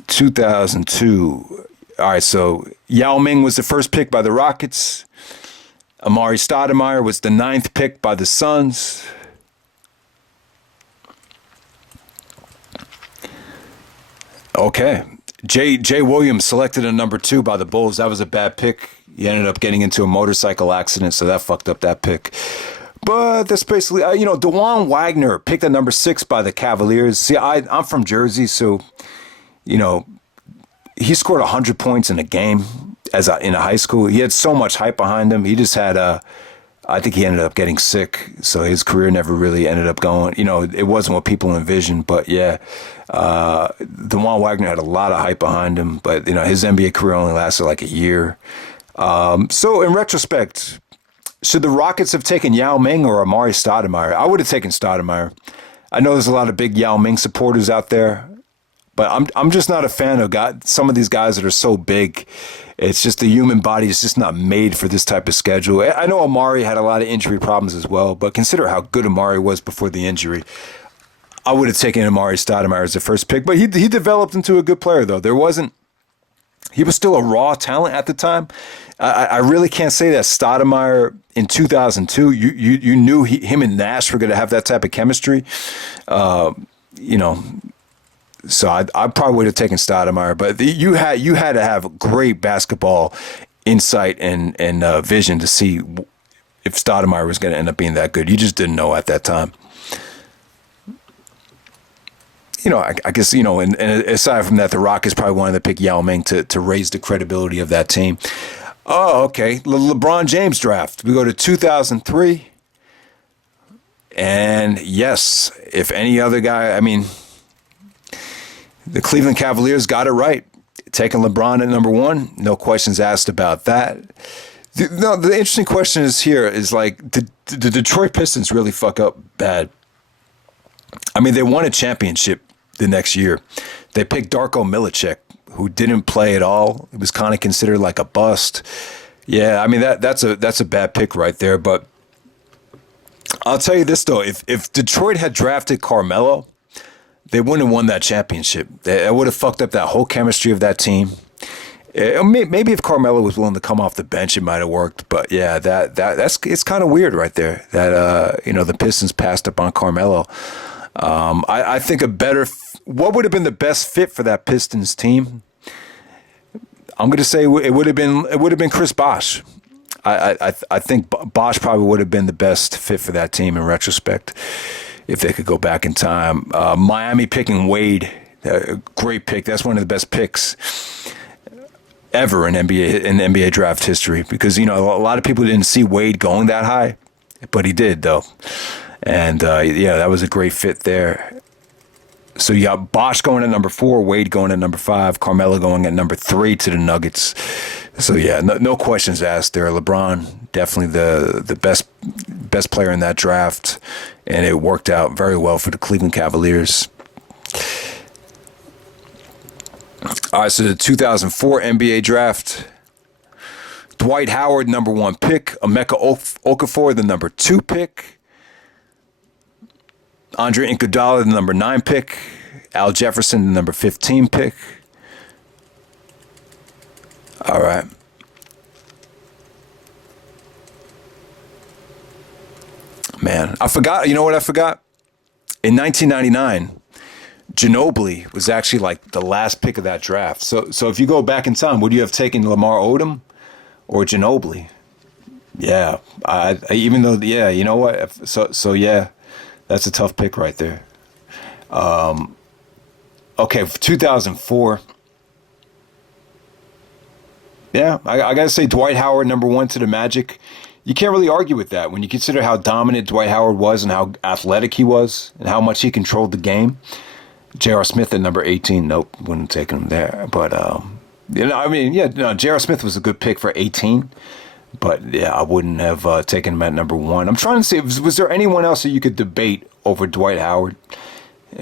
2002. All right, so Yao Ming was the first pick by the Rockets. Amari Stoudemire was the 9th pick by the Suns. Okay. Jay Williams selected a number 2 by the Bulls. That was a bad pick. He ended up getting into a motorcycle accident, so that fucked up that pick. But that's basically, DeJuan Wagner picked at number 6 by the Cavaliers. See, I'm from Jersey, so, he scored 100 points in a game in a high school. He had so much hype behind him. He just had I think he ended up getting sick, so his career never really ended up going. It wasn't what people envisioned, but yeah. DeJuan Wagner had a lot of hype behind him, but, his NBA career only lasted like a year. So in retrospect, should the Rockets have taken Yao Ming or Amari Stoudemire? I would have taken Stoudemire. I know there's a lot of big Yao Ming supporters out there, but I'm just not a fan of some of these guys that are so big. It's just the human body is just not made for this type of schedule. I know Amari had a lot of injury problems as well, but consider how good Amari was before the injury. I would have taken Amari Stoudemire as the first pick, but he developed into a good player, though. He was still a raw talent at the time. I really can't say that Stoudemire in 2002, you knew him and Nash were going to have that type of chemistry. So I probably would have taken Stoudemire, but you had to have great basketball insight and vision to see if Stoudemire was going to end up being that good. You just didn't know at that time. I guess, and aside from that, the Rockets probably wanted to pick Yao Ming to raise the credibility of that team. Oh, okay. LeBron James draft. We go to 2003. And yes, if any other guy, the Cleveland Cavaliers got it right. Taking LeBron at number 1, no questions asked about that. The interesting question is like, did the Detroit Pistons really fuck up bad? They won a championship the next year. They picked Darko Milicic, who didn't play at all. It was kind of considered like a bust. Yeah, that's a bad pick right there. But I'll tell you this, though. If Detroit had drafted Carmelo, they wouldn't have won that championship. It would have fucked up that whole chemistry of that team. Maybe if Carmelo was willing to come off the bench, it might have worked. But yeah, it's kind of weird right there that the Pistons passed up on Carmelo. I think what would have been the best fit for that Pistons team? I'm going to say it would have been Chris Bosh. I think Bosh probably would have been the best fit for that team in retrospect if they could go back in time. Miami picking Wade, great pick. That's one of the best picks ever in NBA draft history because a lot of people didn't see Wade going that high, but he did though. And, that was a great fit there. So you got Bosh going at number 4, Wade going at number 5, Carmelo going at number 3 to the Nuggets. So, yeah, no questions asked there. LeBron, definitely the best player in that draft, and it worked out very well for the Cleveland Cavaliers. All right, so the 2004 NBA draft. Dwight Howard, number 1 pick. Emeka Okafor, the number 2 pick. Andre Iguodala, the number 9 pick. Al Jefferson, the number 15 pick. All right. Man, I forgot. You know what I forgot? In 1999, Ginobili was actually like the last pick of that draft. So if you go back in time, would you have taken Lamar Odom or Ginobili? Yeah, even though, yeah, you know what? So yeah, that's a tough pick right there. Okay, 2004. Yeah, I got to say Dwight Howard, number 1 to the Magic. You can't really argue with that when you consider how dominant Dwight Howard was and how athletic he was and how much he controlled the game. J.R. Smith at number 18. Nope, wouldn't take him there. But, I mean, yeah, no, J.R. Smith was a good pick for 18. But, yeah, I wouldn't have taken him at number 1. I'm trying to see, was there anyone else that you could debate over Dwight Howard?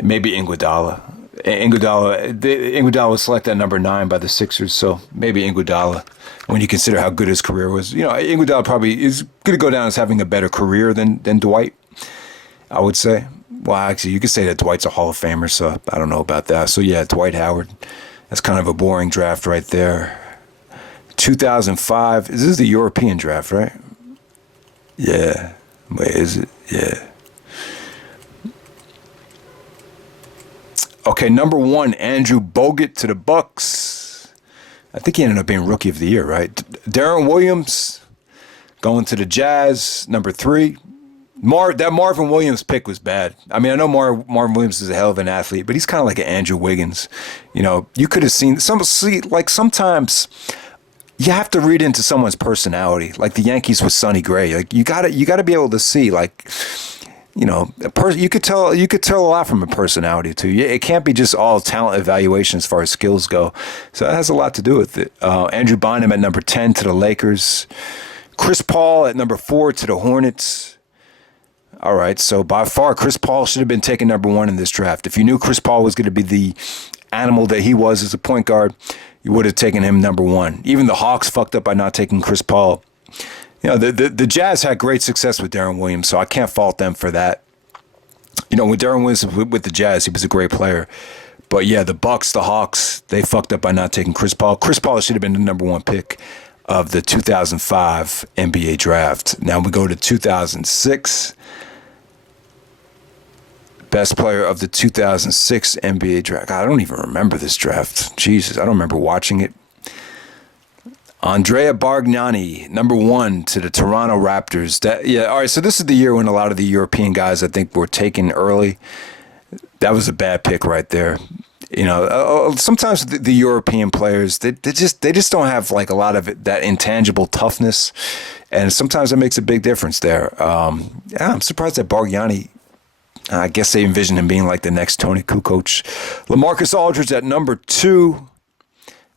Maybe Iguodala. Iguodala was selected at number 9 by the Sixers, so maybe Iguodala. When you consider how good his career was, Iguodala probably is going to go down as having a better career than Dwight, I would say. Well, actually, you could say that Dwight's a Hall of Famer, so I don't know about that. So yeah, Dwight Howard. That's kind of a boring draft right there. 2005. This is the European draft, right? Yeah. Wait, is it? Yeah. Okay, number 1, Andrew Bogut to the Bucks. I think he ended up being Rookie of the Year, right? Darren Williams going to the Jazz, number 3. That Marvin Williams pick was bad. I mean, I know Marvin Williams is a hell of an athlete, but he's kind of like an Andrew Wiggins. You could have seen sometimes you have to read into someone's personality. Like the Yankees with Sonny Gray. Like you gotta be able to see you could tell a lot from a personality too. It can't be just all talent evaluation as far as skills go. So that has a lot to do with it. Andrew Bynum at number 10 to the Lakers. Chris Paul at number 4 to the Hornets. All right, so by far Chris Paul should have been taken number 1 in this draft. If you knew Chris Paul was going to be the animal that he was as a point guard, you would have taken him number 1. Even the Hawks fucked up by not taking Chris Paul. The Jazz had great success with Darren Williams, so I can't fault them for that. When Darren Williams was with the Jazz, he was a great player. But yeah, the Bucks, the Hawks, they fucked up by not taking Chris Paul. Chris Paul should have been the number 1 pick of the 2005 NBA draft. Now we go to 2006. Best player of the 2006 NBA draft. God, I don't even remember this draft. Jesus, I don't remember watching it. Andrea Bargnani, number 1 to the Toronto Raptors. All right, so this is the year when a lot of the European guys, I think, were taken early. That was a bad pick right there. Sometimes the European players, they just don't have like a lot of that intangible toughness, and sometimes it makes a big difference there. I'm surprised that Bargnani, I guess they envision him being like the next Tony Kukoc. LaMarcus Aldridge at number 2.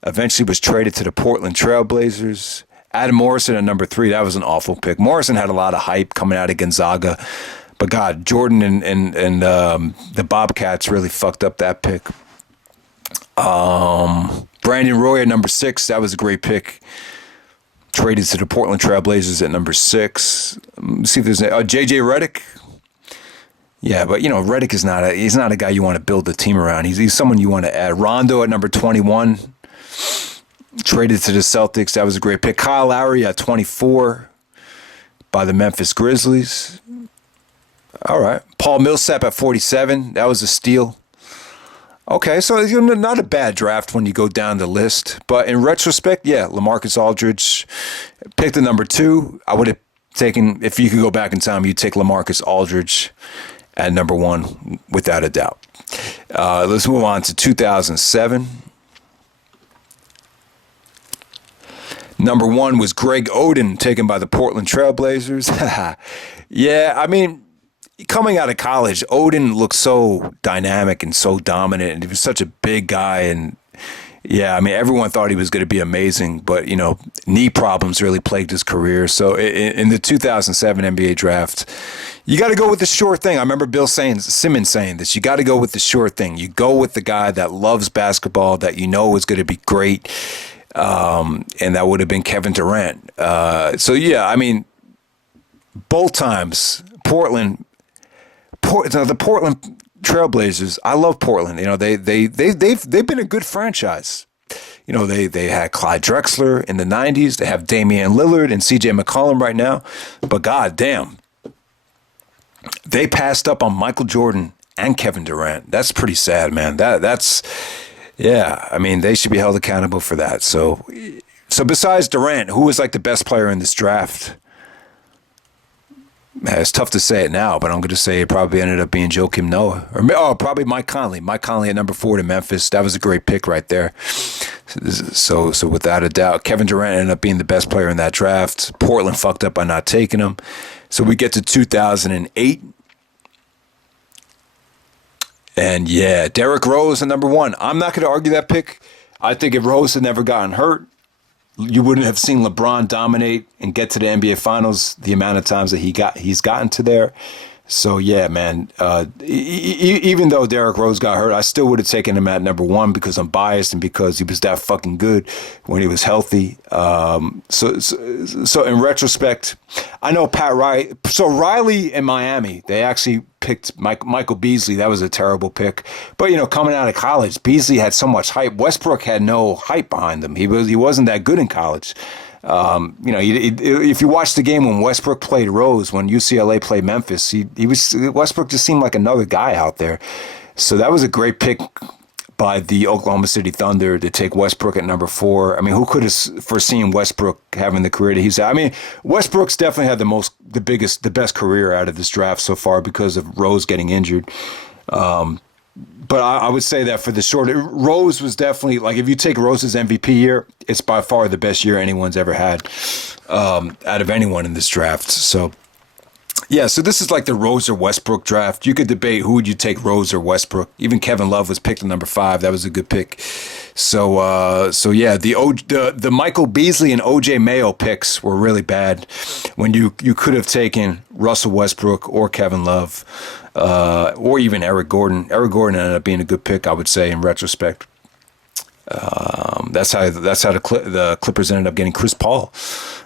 Eventually was traded to the Portland Trailblazers. Adam Morrison at number 3. That was an awful pick. Morrison had a lot of hype coming out of Gonzaga. But God, Jordan and the Bobcats really fucked up that pick. Brandon Roy at number 6. That was a great pick. Traded to the Portland Trailblazers at number 6. Let's see if there's J.J. Redick. Yeah, but Redick is he's not a guy you want to build a team around. He's someone you want to add. Rondo at number 21. Traded to the Celtics. That was a great pick. Kyle Lowry at 24 by the Memphis Grizzlies. All right. Paul Millsap at 47. That was a steal. Okay, so not a bad draft when you go down the list. But in retrospect, yeah, LaMarcus Aldridge picked the number 2. I would have taken, if you could go back in time, you'd take LaMarcus Aldridge at number 1 without a doubt. Let's move on to 2007. Number 1 was Greg Oden, taken by the Portland Trailblazers. Yeah, I mean, coming out of college, Oden looked so dynamic and so dominant, and he was such a big guy, and Yeah, I mean, everyone thought he was going to be amazing, but, knee problems really plagued his career. So in the 2007 NBA draft, you got to go with the sure thing. I remember Simmons saying this. You got to go with the sure thing. You go with the guy that loves basketball, that is going to be great, and that would have been Kevin Durant. So, yeah, I mean, both times, the Portland Trailblazers. I love Portland. They've been a good franchise. They had Clyde Drexler in the 90s. They have Damian Lillard and CJ McCollum right now. But god damn, they passed up on Michael Jordan and Kevin Durant. That's pretty sad, man. That's yeah. I mean, they should be held accountable for that. So besides Durant, who was like the best player in this draft? It's tough to say it now, but I'm going to say it probably ended up being Joakim Noah. Or probably Mike Conley. Mike Conley at number 4 to Memphis. That was a great pick right there. So without a doubt, Kevin Durant ended up being the best player in that draft. Portland fucked up by not taking him. So we get to 2008. And yeah, Derrick Rose at number 1. I'm not going to argue that pick. I think if Rose had never gotten hurt, you wouldn't have seen LeBron dominate and get to the NBA Finals the amount of times that he's gotten to there. So yeah, man. Even though Derrick Rose got hurt, I still would have taken him at number 1 because I'm biased and because he was that fucking good when he was healthy. So in retrospect, I know Pat Riley. So Riley in Miami, they actually picked Michael Beasley. That was a terrible pick. But coming out of college, Beasley had so much hype. Westbrook had no hype behind him. He wasn't that good in college. If you watch the game when Westbrook played Rose, when UCLA played Memphis, Westbrook just seemed like another guy out there. So that was a great pick by the Oklahoma City Thunder to take Westbrook at number 4. I mean, who could have foreseen Westbrook having the career that he's had? I mean, Westbrook's definitely had the best career out of this draft so far because of Rose getting injured. But I would say that for the short, Rose was definitely, like, if you take Rose's MVP year, it's by far the best year anyone's ever had out of anyone in this draft. So, yeah, so this is like the Rose or Westbrook draft. You could debate who would you take, Rose or Westbrook. Even Kevin Love was picked at number 5. That was a good pick. So yeah, the Michael Beasley and OJ Mayo picks were really bad when you could have taken Russell Westbrook or Kevin Love. Or even Eric Gordon. Eric Gordon ended up being a good pick, I would say, in retrospect. That's how the Clippers ended up getting Chris Paul,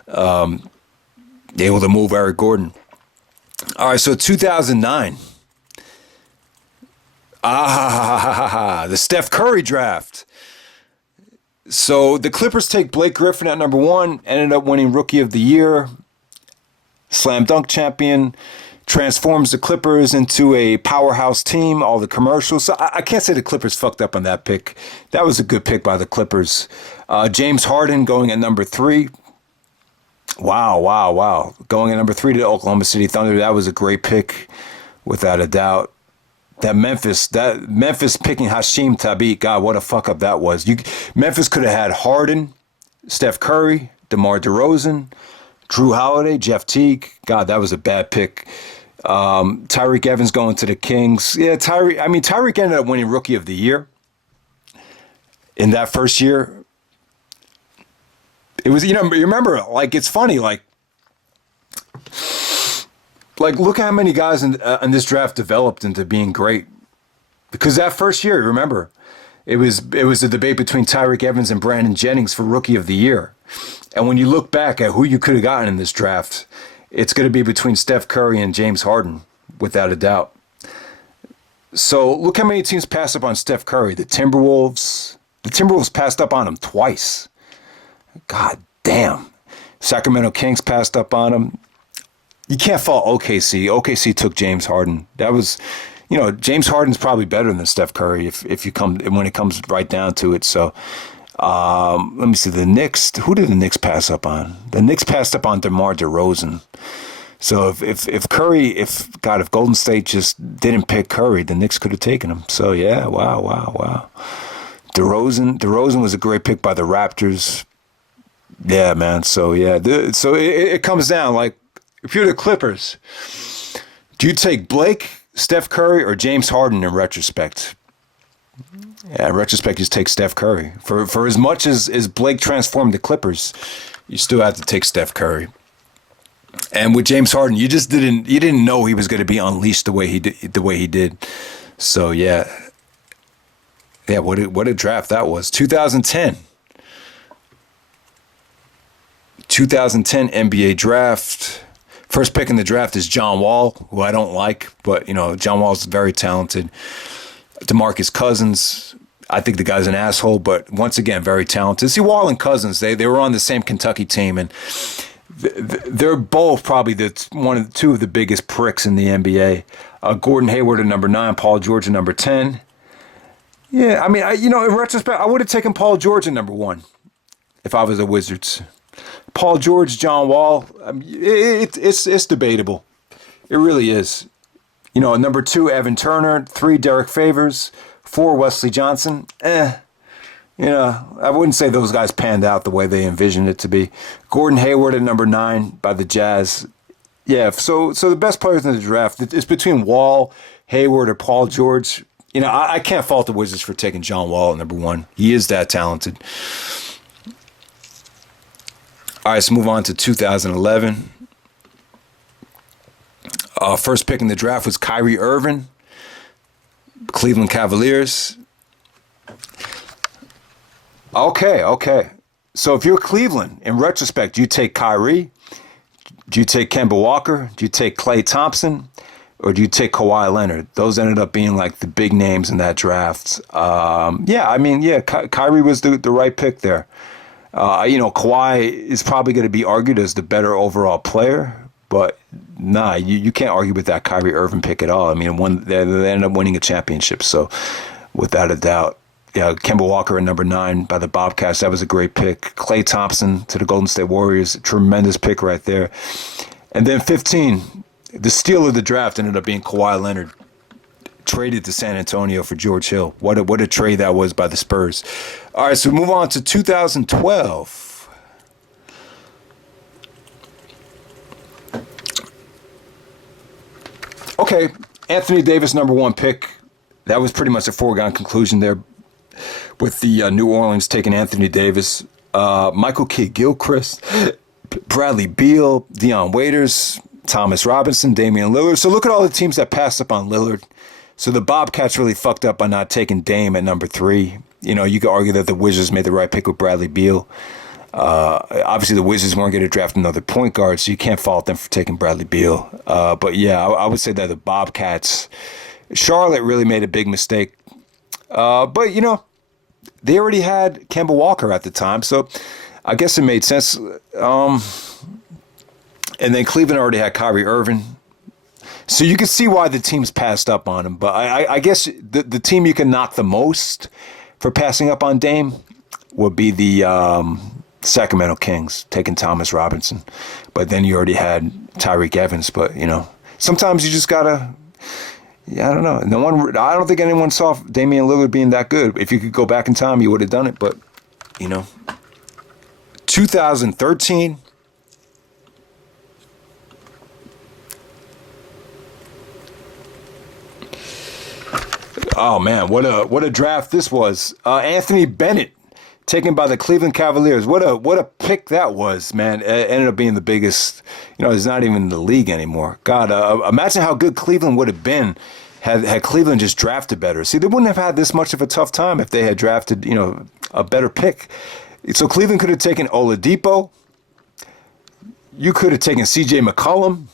able to move Eric Gordon. All right, so 2009. The Steph Curry draft. So the Clippers take Blake Griffin at number 1, ended up winning Rookie of the Year, slam dunk champion. Transforms the Clippers into a powerhouse team, all the commercials. So I can't say the Clippers fucked up on that pick. That was a good pick by the Clippers. James Harden going at number 3. Wow. Going at number 3 to the Oklahoma City Thunder. That was a great pick, without a doubt. That Memphis picking Hashim Thabit, God, what a fuck up that was. Memphis could have had Harden, Steph Curry, DeMar DeRozan, Drew Holiday, Jeff Teague. God, that was a bad pick. Tyreek Evans going to the Kings. Yeah, Tyreek ended up winning Rookie of the Year in that first year. It was, you remember, like, it's funny, like look how many guys in this draft developed into being great. Because that first year, remember, it was a debate between Tyreek Evans and Brandon Jennings for Rookie of the Year. And when you look back at who you could have gotten in this draft, it's going to be between Steph Curry and James Harden, without a doubt. So look how many teams passed up on Steph Curry. The Timberwolves passed up on him twice. God damn. Sacramento Kings passed up on him. You can't fault OKC. OKC took James Harden. That was, James Harden's probably better than Steph Curry when it comes right down to it. So let me see, the Knicks. Who did the Knicks pass up on? The Knicks passed up on DeMar DeRozan. So if Golden State just didn't pick Curry, the Knicks could have taken him. So yeah, wow. DeRozan was a great pick by the Raptors. Yeah, man. So yeah, it comes down, like, if you're the Clippers, do you take Blake, Steph Curry, or James Harden in retrospect? Yeah, in retrospect, you just take Steph Curry. For as much as Blake transformed the Clippers, you still have to take Steph Curry. And with James Harden, you didn't know he was going to be unleashed the way he did. So yeah, what a draft that was. 2010 NBA draft. First pick in the draft is John Wall, who I don't like, but John Wall's very talented. DeMarcus Cousins, I think the guy's an asshole, but once again, very talented. See, Wall and Cousins, they were on the same Kentucky team, and they're both probably two of the biggest pricks in the NBA. Gordon Hayward at number 9, Paul George at number 10. Yeah, I mean, in retrospect, I would have taken Paul George at number 1 if I was the Wizards. Paul George, John Wall, it's debatable. It really is. Number 2, Evan Turner. 3, Derek Favors. 4, Wesley Johnson. I wouldn't say those guys panned out the way they envisioned it to be. Gordon Hayward at number 9 by the Jazz. Yeah, so the best players in the draft, it's between Wall, Hayward, or Paul George. I can't fault the Wizards for taking John Wall at number 1. He is that talented. All right, let's move on to 2011. First pick in the draft was Kyrie Irving, Cleveland Cavaliers. Okay. So if you're Cleveland, in retrospect, do you take Kyrie? Do you take Kemba Walker? Do you take Klay Thompson? Or do you take Kawhi Leonard? Those ended up being like the big names in that draft. Kyrie was the right pick there. Kawhi is probably going to be argued as the better overall player, but nah, you can't argue with that Kyrie Irving pick at all. I mean, they ended up winning a championship, so without a doubt. Yeah, Kemba Walker at number 9 by the Bobcats. That was a great pick. Klay Thompson to the Golden State Warriors. Tremendous pick right there. And then 15, the steal of the draft ended up being Kawhi Leonard. Traded to San Antonio for George Hill. What a trade that was by the Spurs. All right, so we move on to 2012. Okay, Anthony Davis, number 1 pick. That was pretty much a foregone conclusion there with the New Orleans taking Anthony Davis. Michael Kidd-Gilchrist, Bradley Beal, Dion Waiters, Thomas Robinson, Damian Lillard. So look at all the teams that passed up on Lillard. So the Bobcats really fucked up by not taking Dame at number 3. You could argue that the Wizards made the right pick with Bradley Beal. Obviously, the Wizards weren't going to draft another point guard, so you can't fault them for taking Bradley Beal. But yeah, I would say that the Bobcats, Charlotte really made a big mistake. But they already had Kemba Walker at the time, so I guess it made sense. And then Cleveland already had Kyrie Irving. So you can see why the teams passed up on him. But I guess the team you can knock the most for passing up on Dame would be the Sacramento Kings, taking Thomas Robinson. But then you already had Tyreek Evans. But, sometimes you just got to, I don't know. I don't think anyone saw Damian Lillard being that good. If you could go back in time, you would have done it. But, 2013. Oh man, what a draft this was. Anthony Bennett, taken by the Cleveland Cavaliers. What a pick that was, man. It ended up being the biggest. It's not even in the league anymore. God, imagine how good Cleveland would have been had Cleveland just drafted better. See, they wouldn't have had this much of a tough time if they had drafted, a better pick. So Cleveland could have taken Oladipo. You could have taken C.J. McCollum.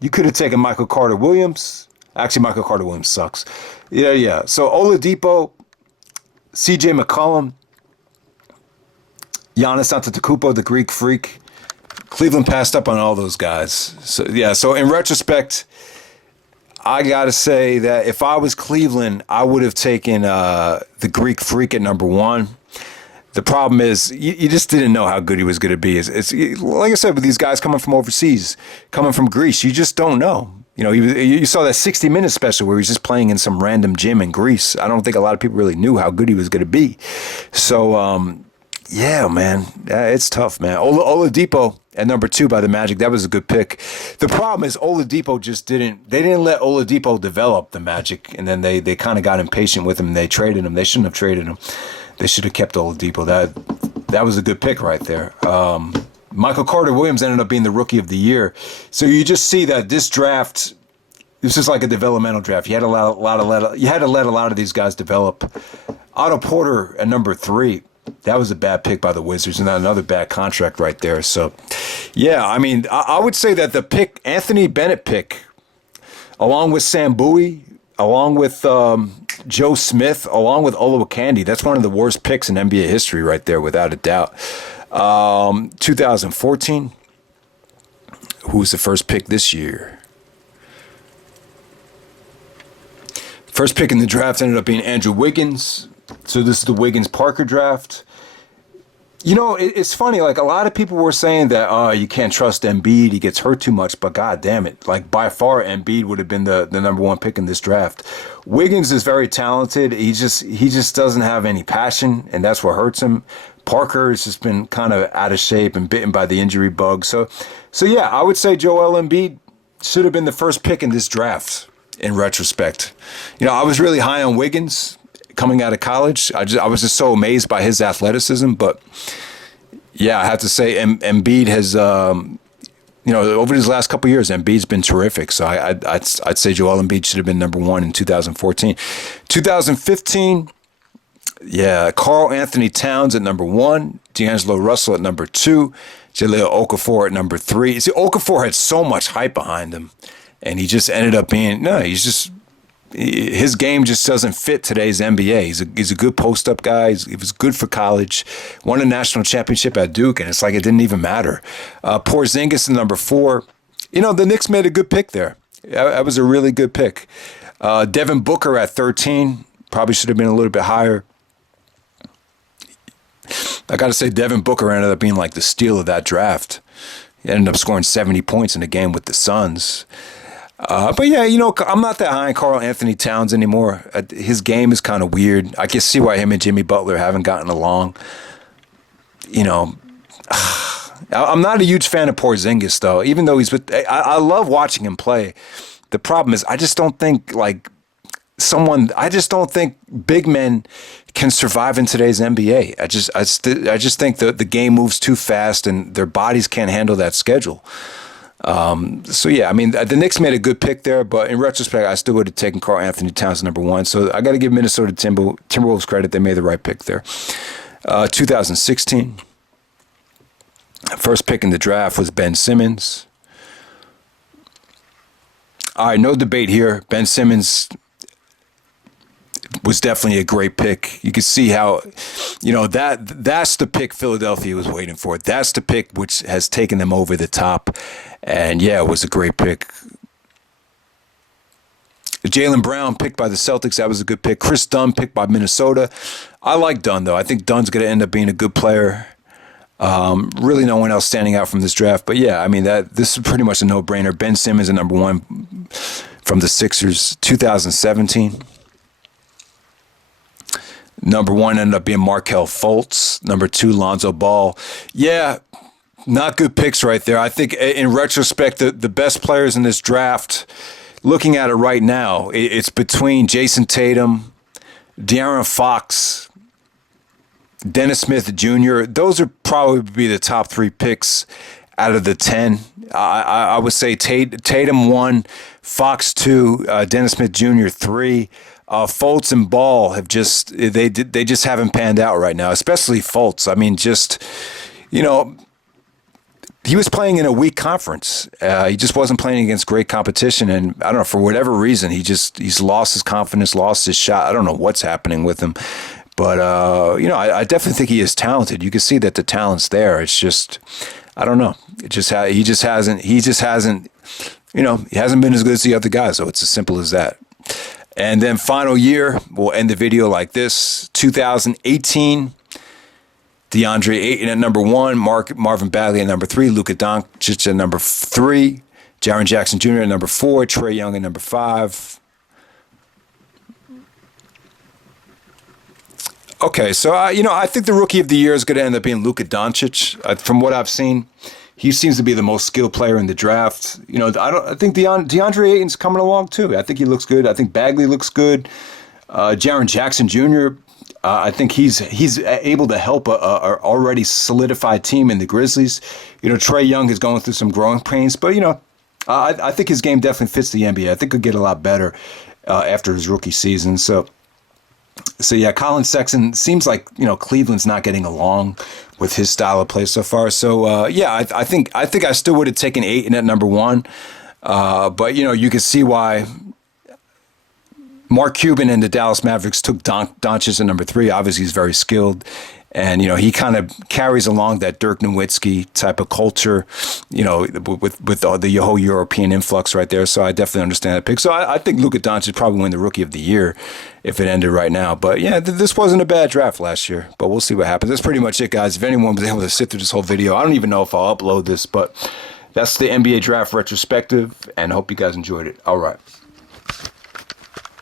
You could have taken Michael Carter-Williams. Actually, Michael Carter-Williams sucks. Yeah. So Oladipo, C.J. McCollum, Giannis Antetokounmpo, the Greek Freak. Cleveland passed up on all those guys. So in retrospect, I got to say that if I was Cleveland, I would have taken the Greek Freak at number 1. The problem is you just didn't know how good he was going to be. It's like I said, with these guys coming from overseas, coming from Greece, you just don't know. You saw that 60 Minutes special where he was just playing in some random gym in Greece. I don't think a lot of people really knew how good he was going to be. So, yeah, man, it's tough, man. Oladipo, at number 2 by the Magic. That was a good pick. The problem is Oladipo they didn't let Oladipo develop the Magic, and then they kind of got impatient with him and they traded him. They shouldn't have traded him. They should have kept Oladipo. That was a good pick right there. Michael Carter Williams ended up being the Rookie of the Year. So you just see that this draft, this is like a developmental draft. You had to let a lot of these guys develop. Otto Porter at number 3. That was a bad pick by the Wizards, and another bad contract right there. So, yeah, I mean, I would say that the pick, Anthony Bennett pick, along with Sam Bowie, along with Joe Smith, along with Olowokandi, that's one of the worst picks in NBA history right there, without a doubt. 2014, who was the first pick this year? First pick in the draft ended up being Andrew Wiggins. So this is the Wiggins-Parker draft. You know, it's funny. Like, a lot of people were saying that, you can't trust Embiid. He gets hurt too much. But God damn it. Like, by far, Embiid would have been the number 1 pick in this draft. Wiggins is very talented. He just doesn't have any passion, and that's what hurts him. Parker has just been kind of out of shape and bitten by the injury bug. So yeah, I would say Joel Embiid should have been the first pick in this draft in retrospect. You know, I was really high on Wiggins coming out of college. I was just so amazed by his athleticism. But yeah, I have to say Embiid has, over these last couple of years, Embiid's been terrific. So I'd say Joel Embiid should have been number 1 in 2014. 2015, yeah, Karl Anthony Towns at number 1, D'Angelo Russell at number 2, Jahlil Okafor at number 3. See, Okafor had so much hype behind him, and he just ended up being, his game just doesn't fit today's NBA. He's a good post-up guy. He was good for college. Won a national championship at Duke, and it's like it didn't even matter. Porzingis at number 4. You know, the Knicks made a good pick there. That was a really good pick. Devin Booker at 13. Probably should have been a little bit higher. I got to say, Devin Booker ended up being like the steal of that draft. He ended up scoring 70 points in a game with the Suns. But yeah, you know, I'm not that high on Karl Anthony Towns anymore. His game is kind of weird. I can see why him and Jimmy Butler haven't gotten along. You know, I'm not a huge fan of Porzingis, though, even though I love watching him play. The problem is I just don't think big men can survive in today's NBA. I just think the game moves too fast and their bodies can't handle that schedule. So yeah, I mean, the Knicks made a good pick there, but in retrospect, I still would have taken Karl Anthony Towns number 1. So I got to give Minnesota Timberwolves credit. They made the right pick there. 2016, first pick in the draft was Ben Simmons. All right, no debate here. Ben Simmons was definitely a great pick. You can see how, you know, that's the pick Philadelphia was waiting for. That's the pick which has taken them over the top. And yeah, it was a great pick. Jaylen Brown picked by the Celtics. That was a good pick. Chris Dunn picked by Minnesota. I like Dunn, though. I think Dunn's going to end up being a good player. Really no one else standing out from this draft. But yeah, I mean, this is pretty much a no-brainer. Ben Simmons at number 1 from the Sixers, 2017. Number 1 ended up being Markelle Fultz. Number 2, Lonzo Ball. Yeah, not good picks right there. I think in retrospect, the best players in this draft, looking at it right now, it's between Jason Tatum, De'Aaron Fox, Dennis Smith Jr. Those would probably be the top 3 picks out of the 10. I would say Tatum 1, Fox 2, Dennis Smith Jr. 3. Fultz and Ball have they just haven't panned out right now, especially Fultz. I mean, he was playing in a weak conference. He just wasn't playing against great competition, and I don't know, for whatever reason, he's lost his confidence, lost his shot. I don't know what's happening with him, but I definitely think he is talented. You can see that the talent's there. It's just, I don't know. He just hasn't he hasn't been as good as the other guys. So it's as simple as that. And then final year, we'll end the video like this. 2018, DeAndre Ayton at number 1, Marvin Bagley at number 3, Luka Doncic at number 3, Jaren Jackson Jr. at number 4, Trae Young at number 5. Okay, so I think the Rookie of the Year is going to end up being Luka Doncic. From what I've seen, he seems to be the most skilled player in the draft. You know, I think DeAndre Ayton's coming along too. I think he looks good. I think Bagley looks good. Jaren Jackson Jr. I think he's able to help a already solidified team in the Grizzlies. You know, Trae Young is going through some growing pains, but you know, I think his game definitely fits the NBA. I think he'll get a lot better after his rookie season. So yeah, Colin Sexton seems like, you know, Cleveland's not getting along with his style of play so far. So yeah, I think I still would have taken Ayton at number one, but you know, you can see why Mark Cuban and the Dallas Mavericks took Doncic at number three. Obviously, he's very skilled. And, you know, he kind of carries along that Dirk Nowitzki type of culture, you know, with all the whole European influx right there. So I definitely understand that pick. So I think Luka Doncic probably win the Rookie of the Year if it ended right now. But, yeah, this wasn't a bad draft last year. But we'll see what happens. That's pretty much it, guys. If anyone was able to sit through this whole video, I don't even know if I'll upload this. But that's the NBA Draft Retrospective. And I hope you guys enjoyed it. All right.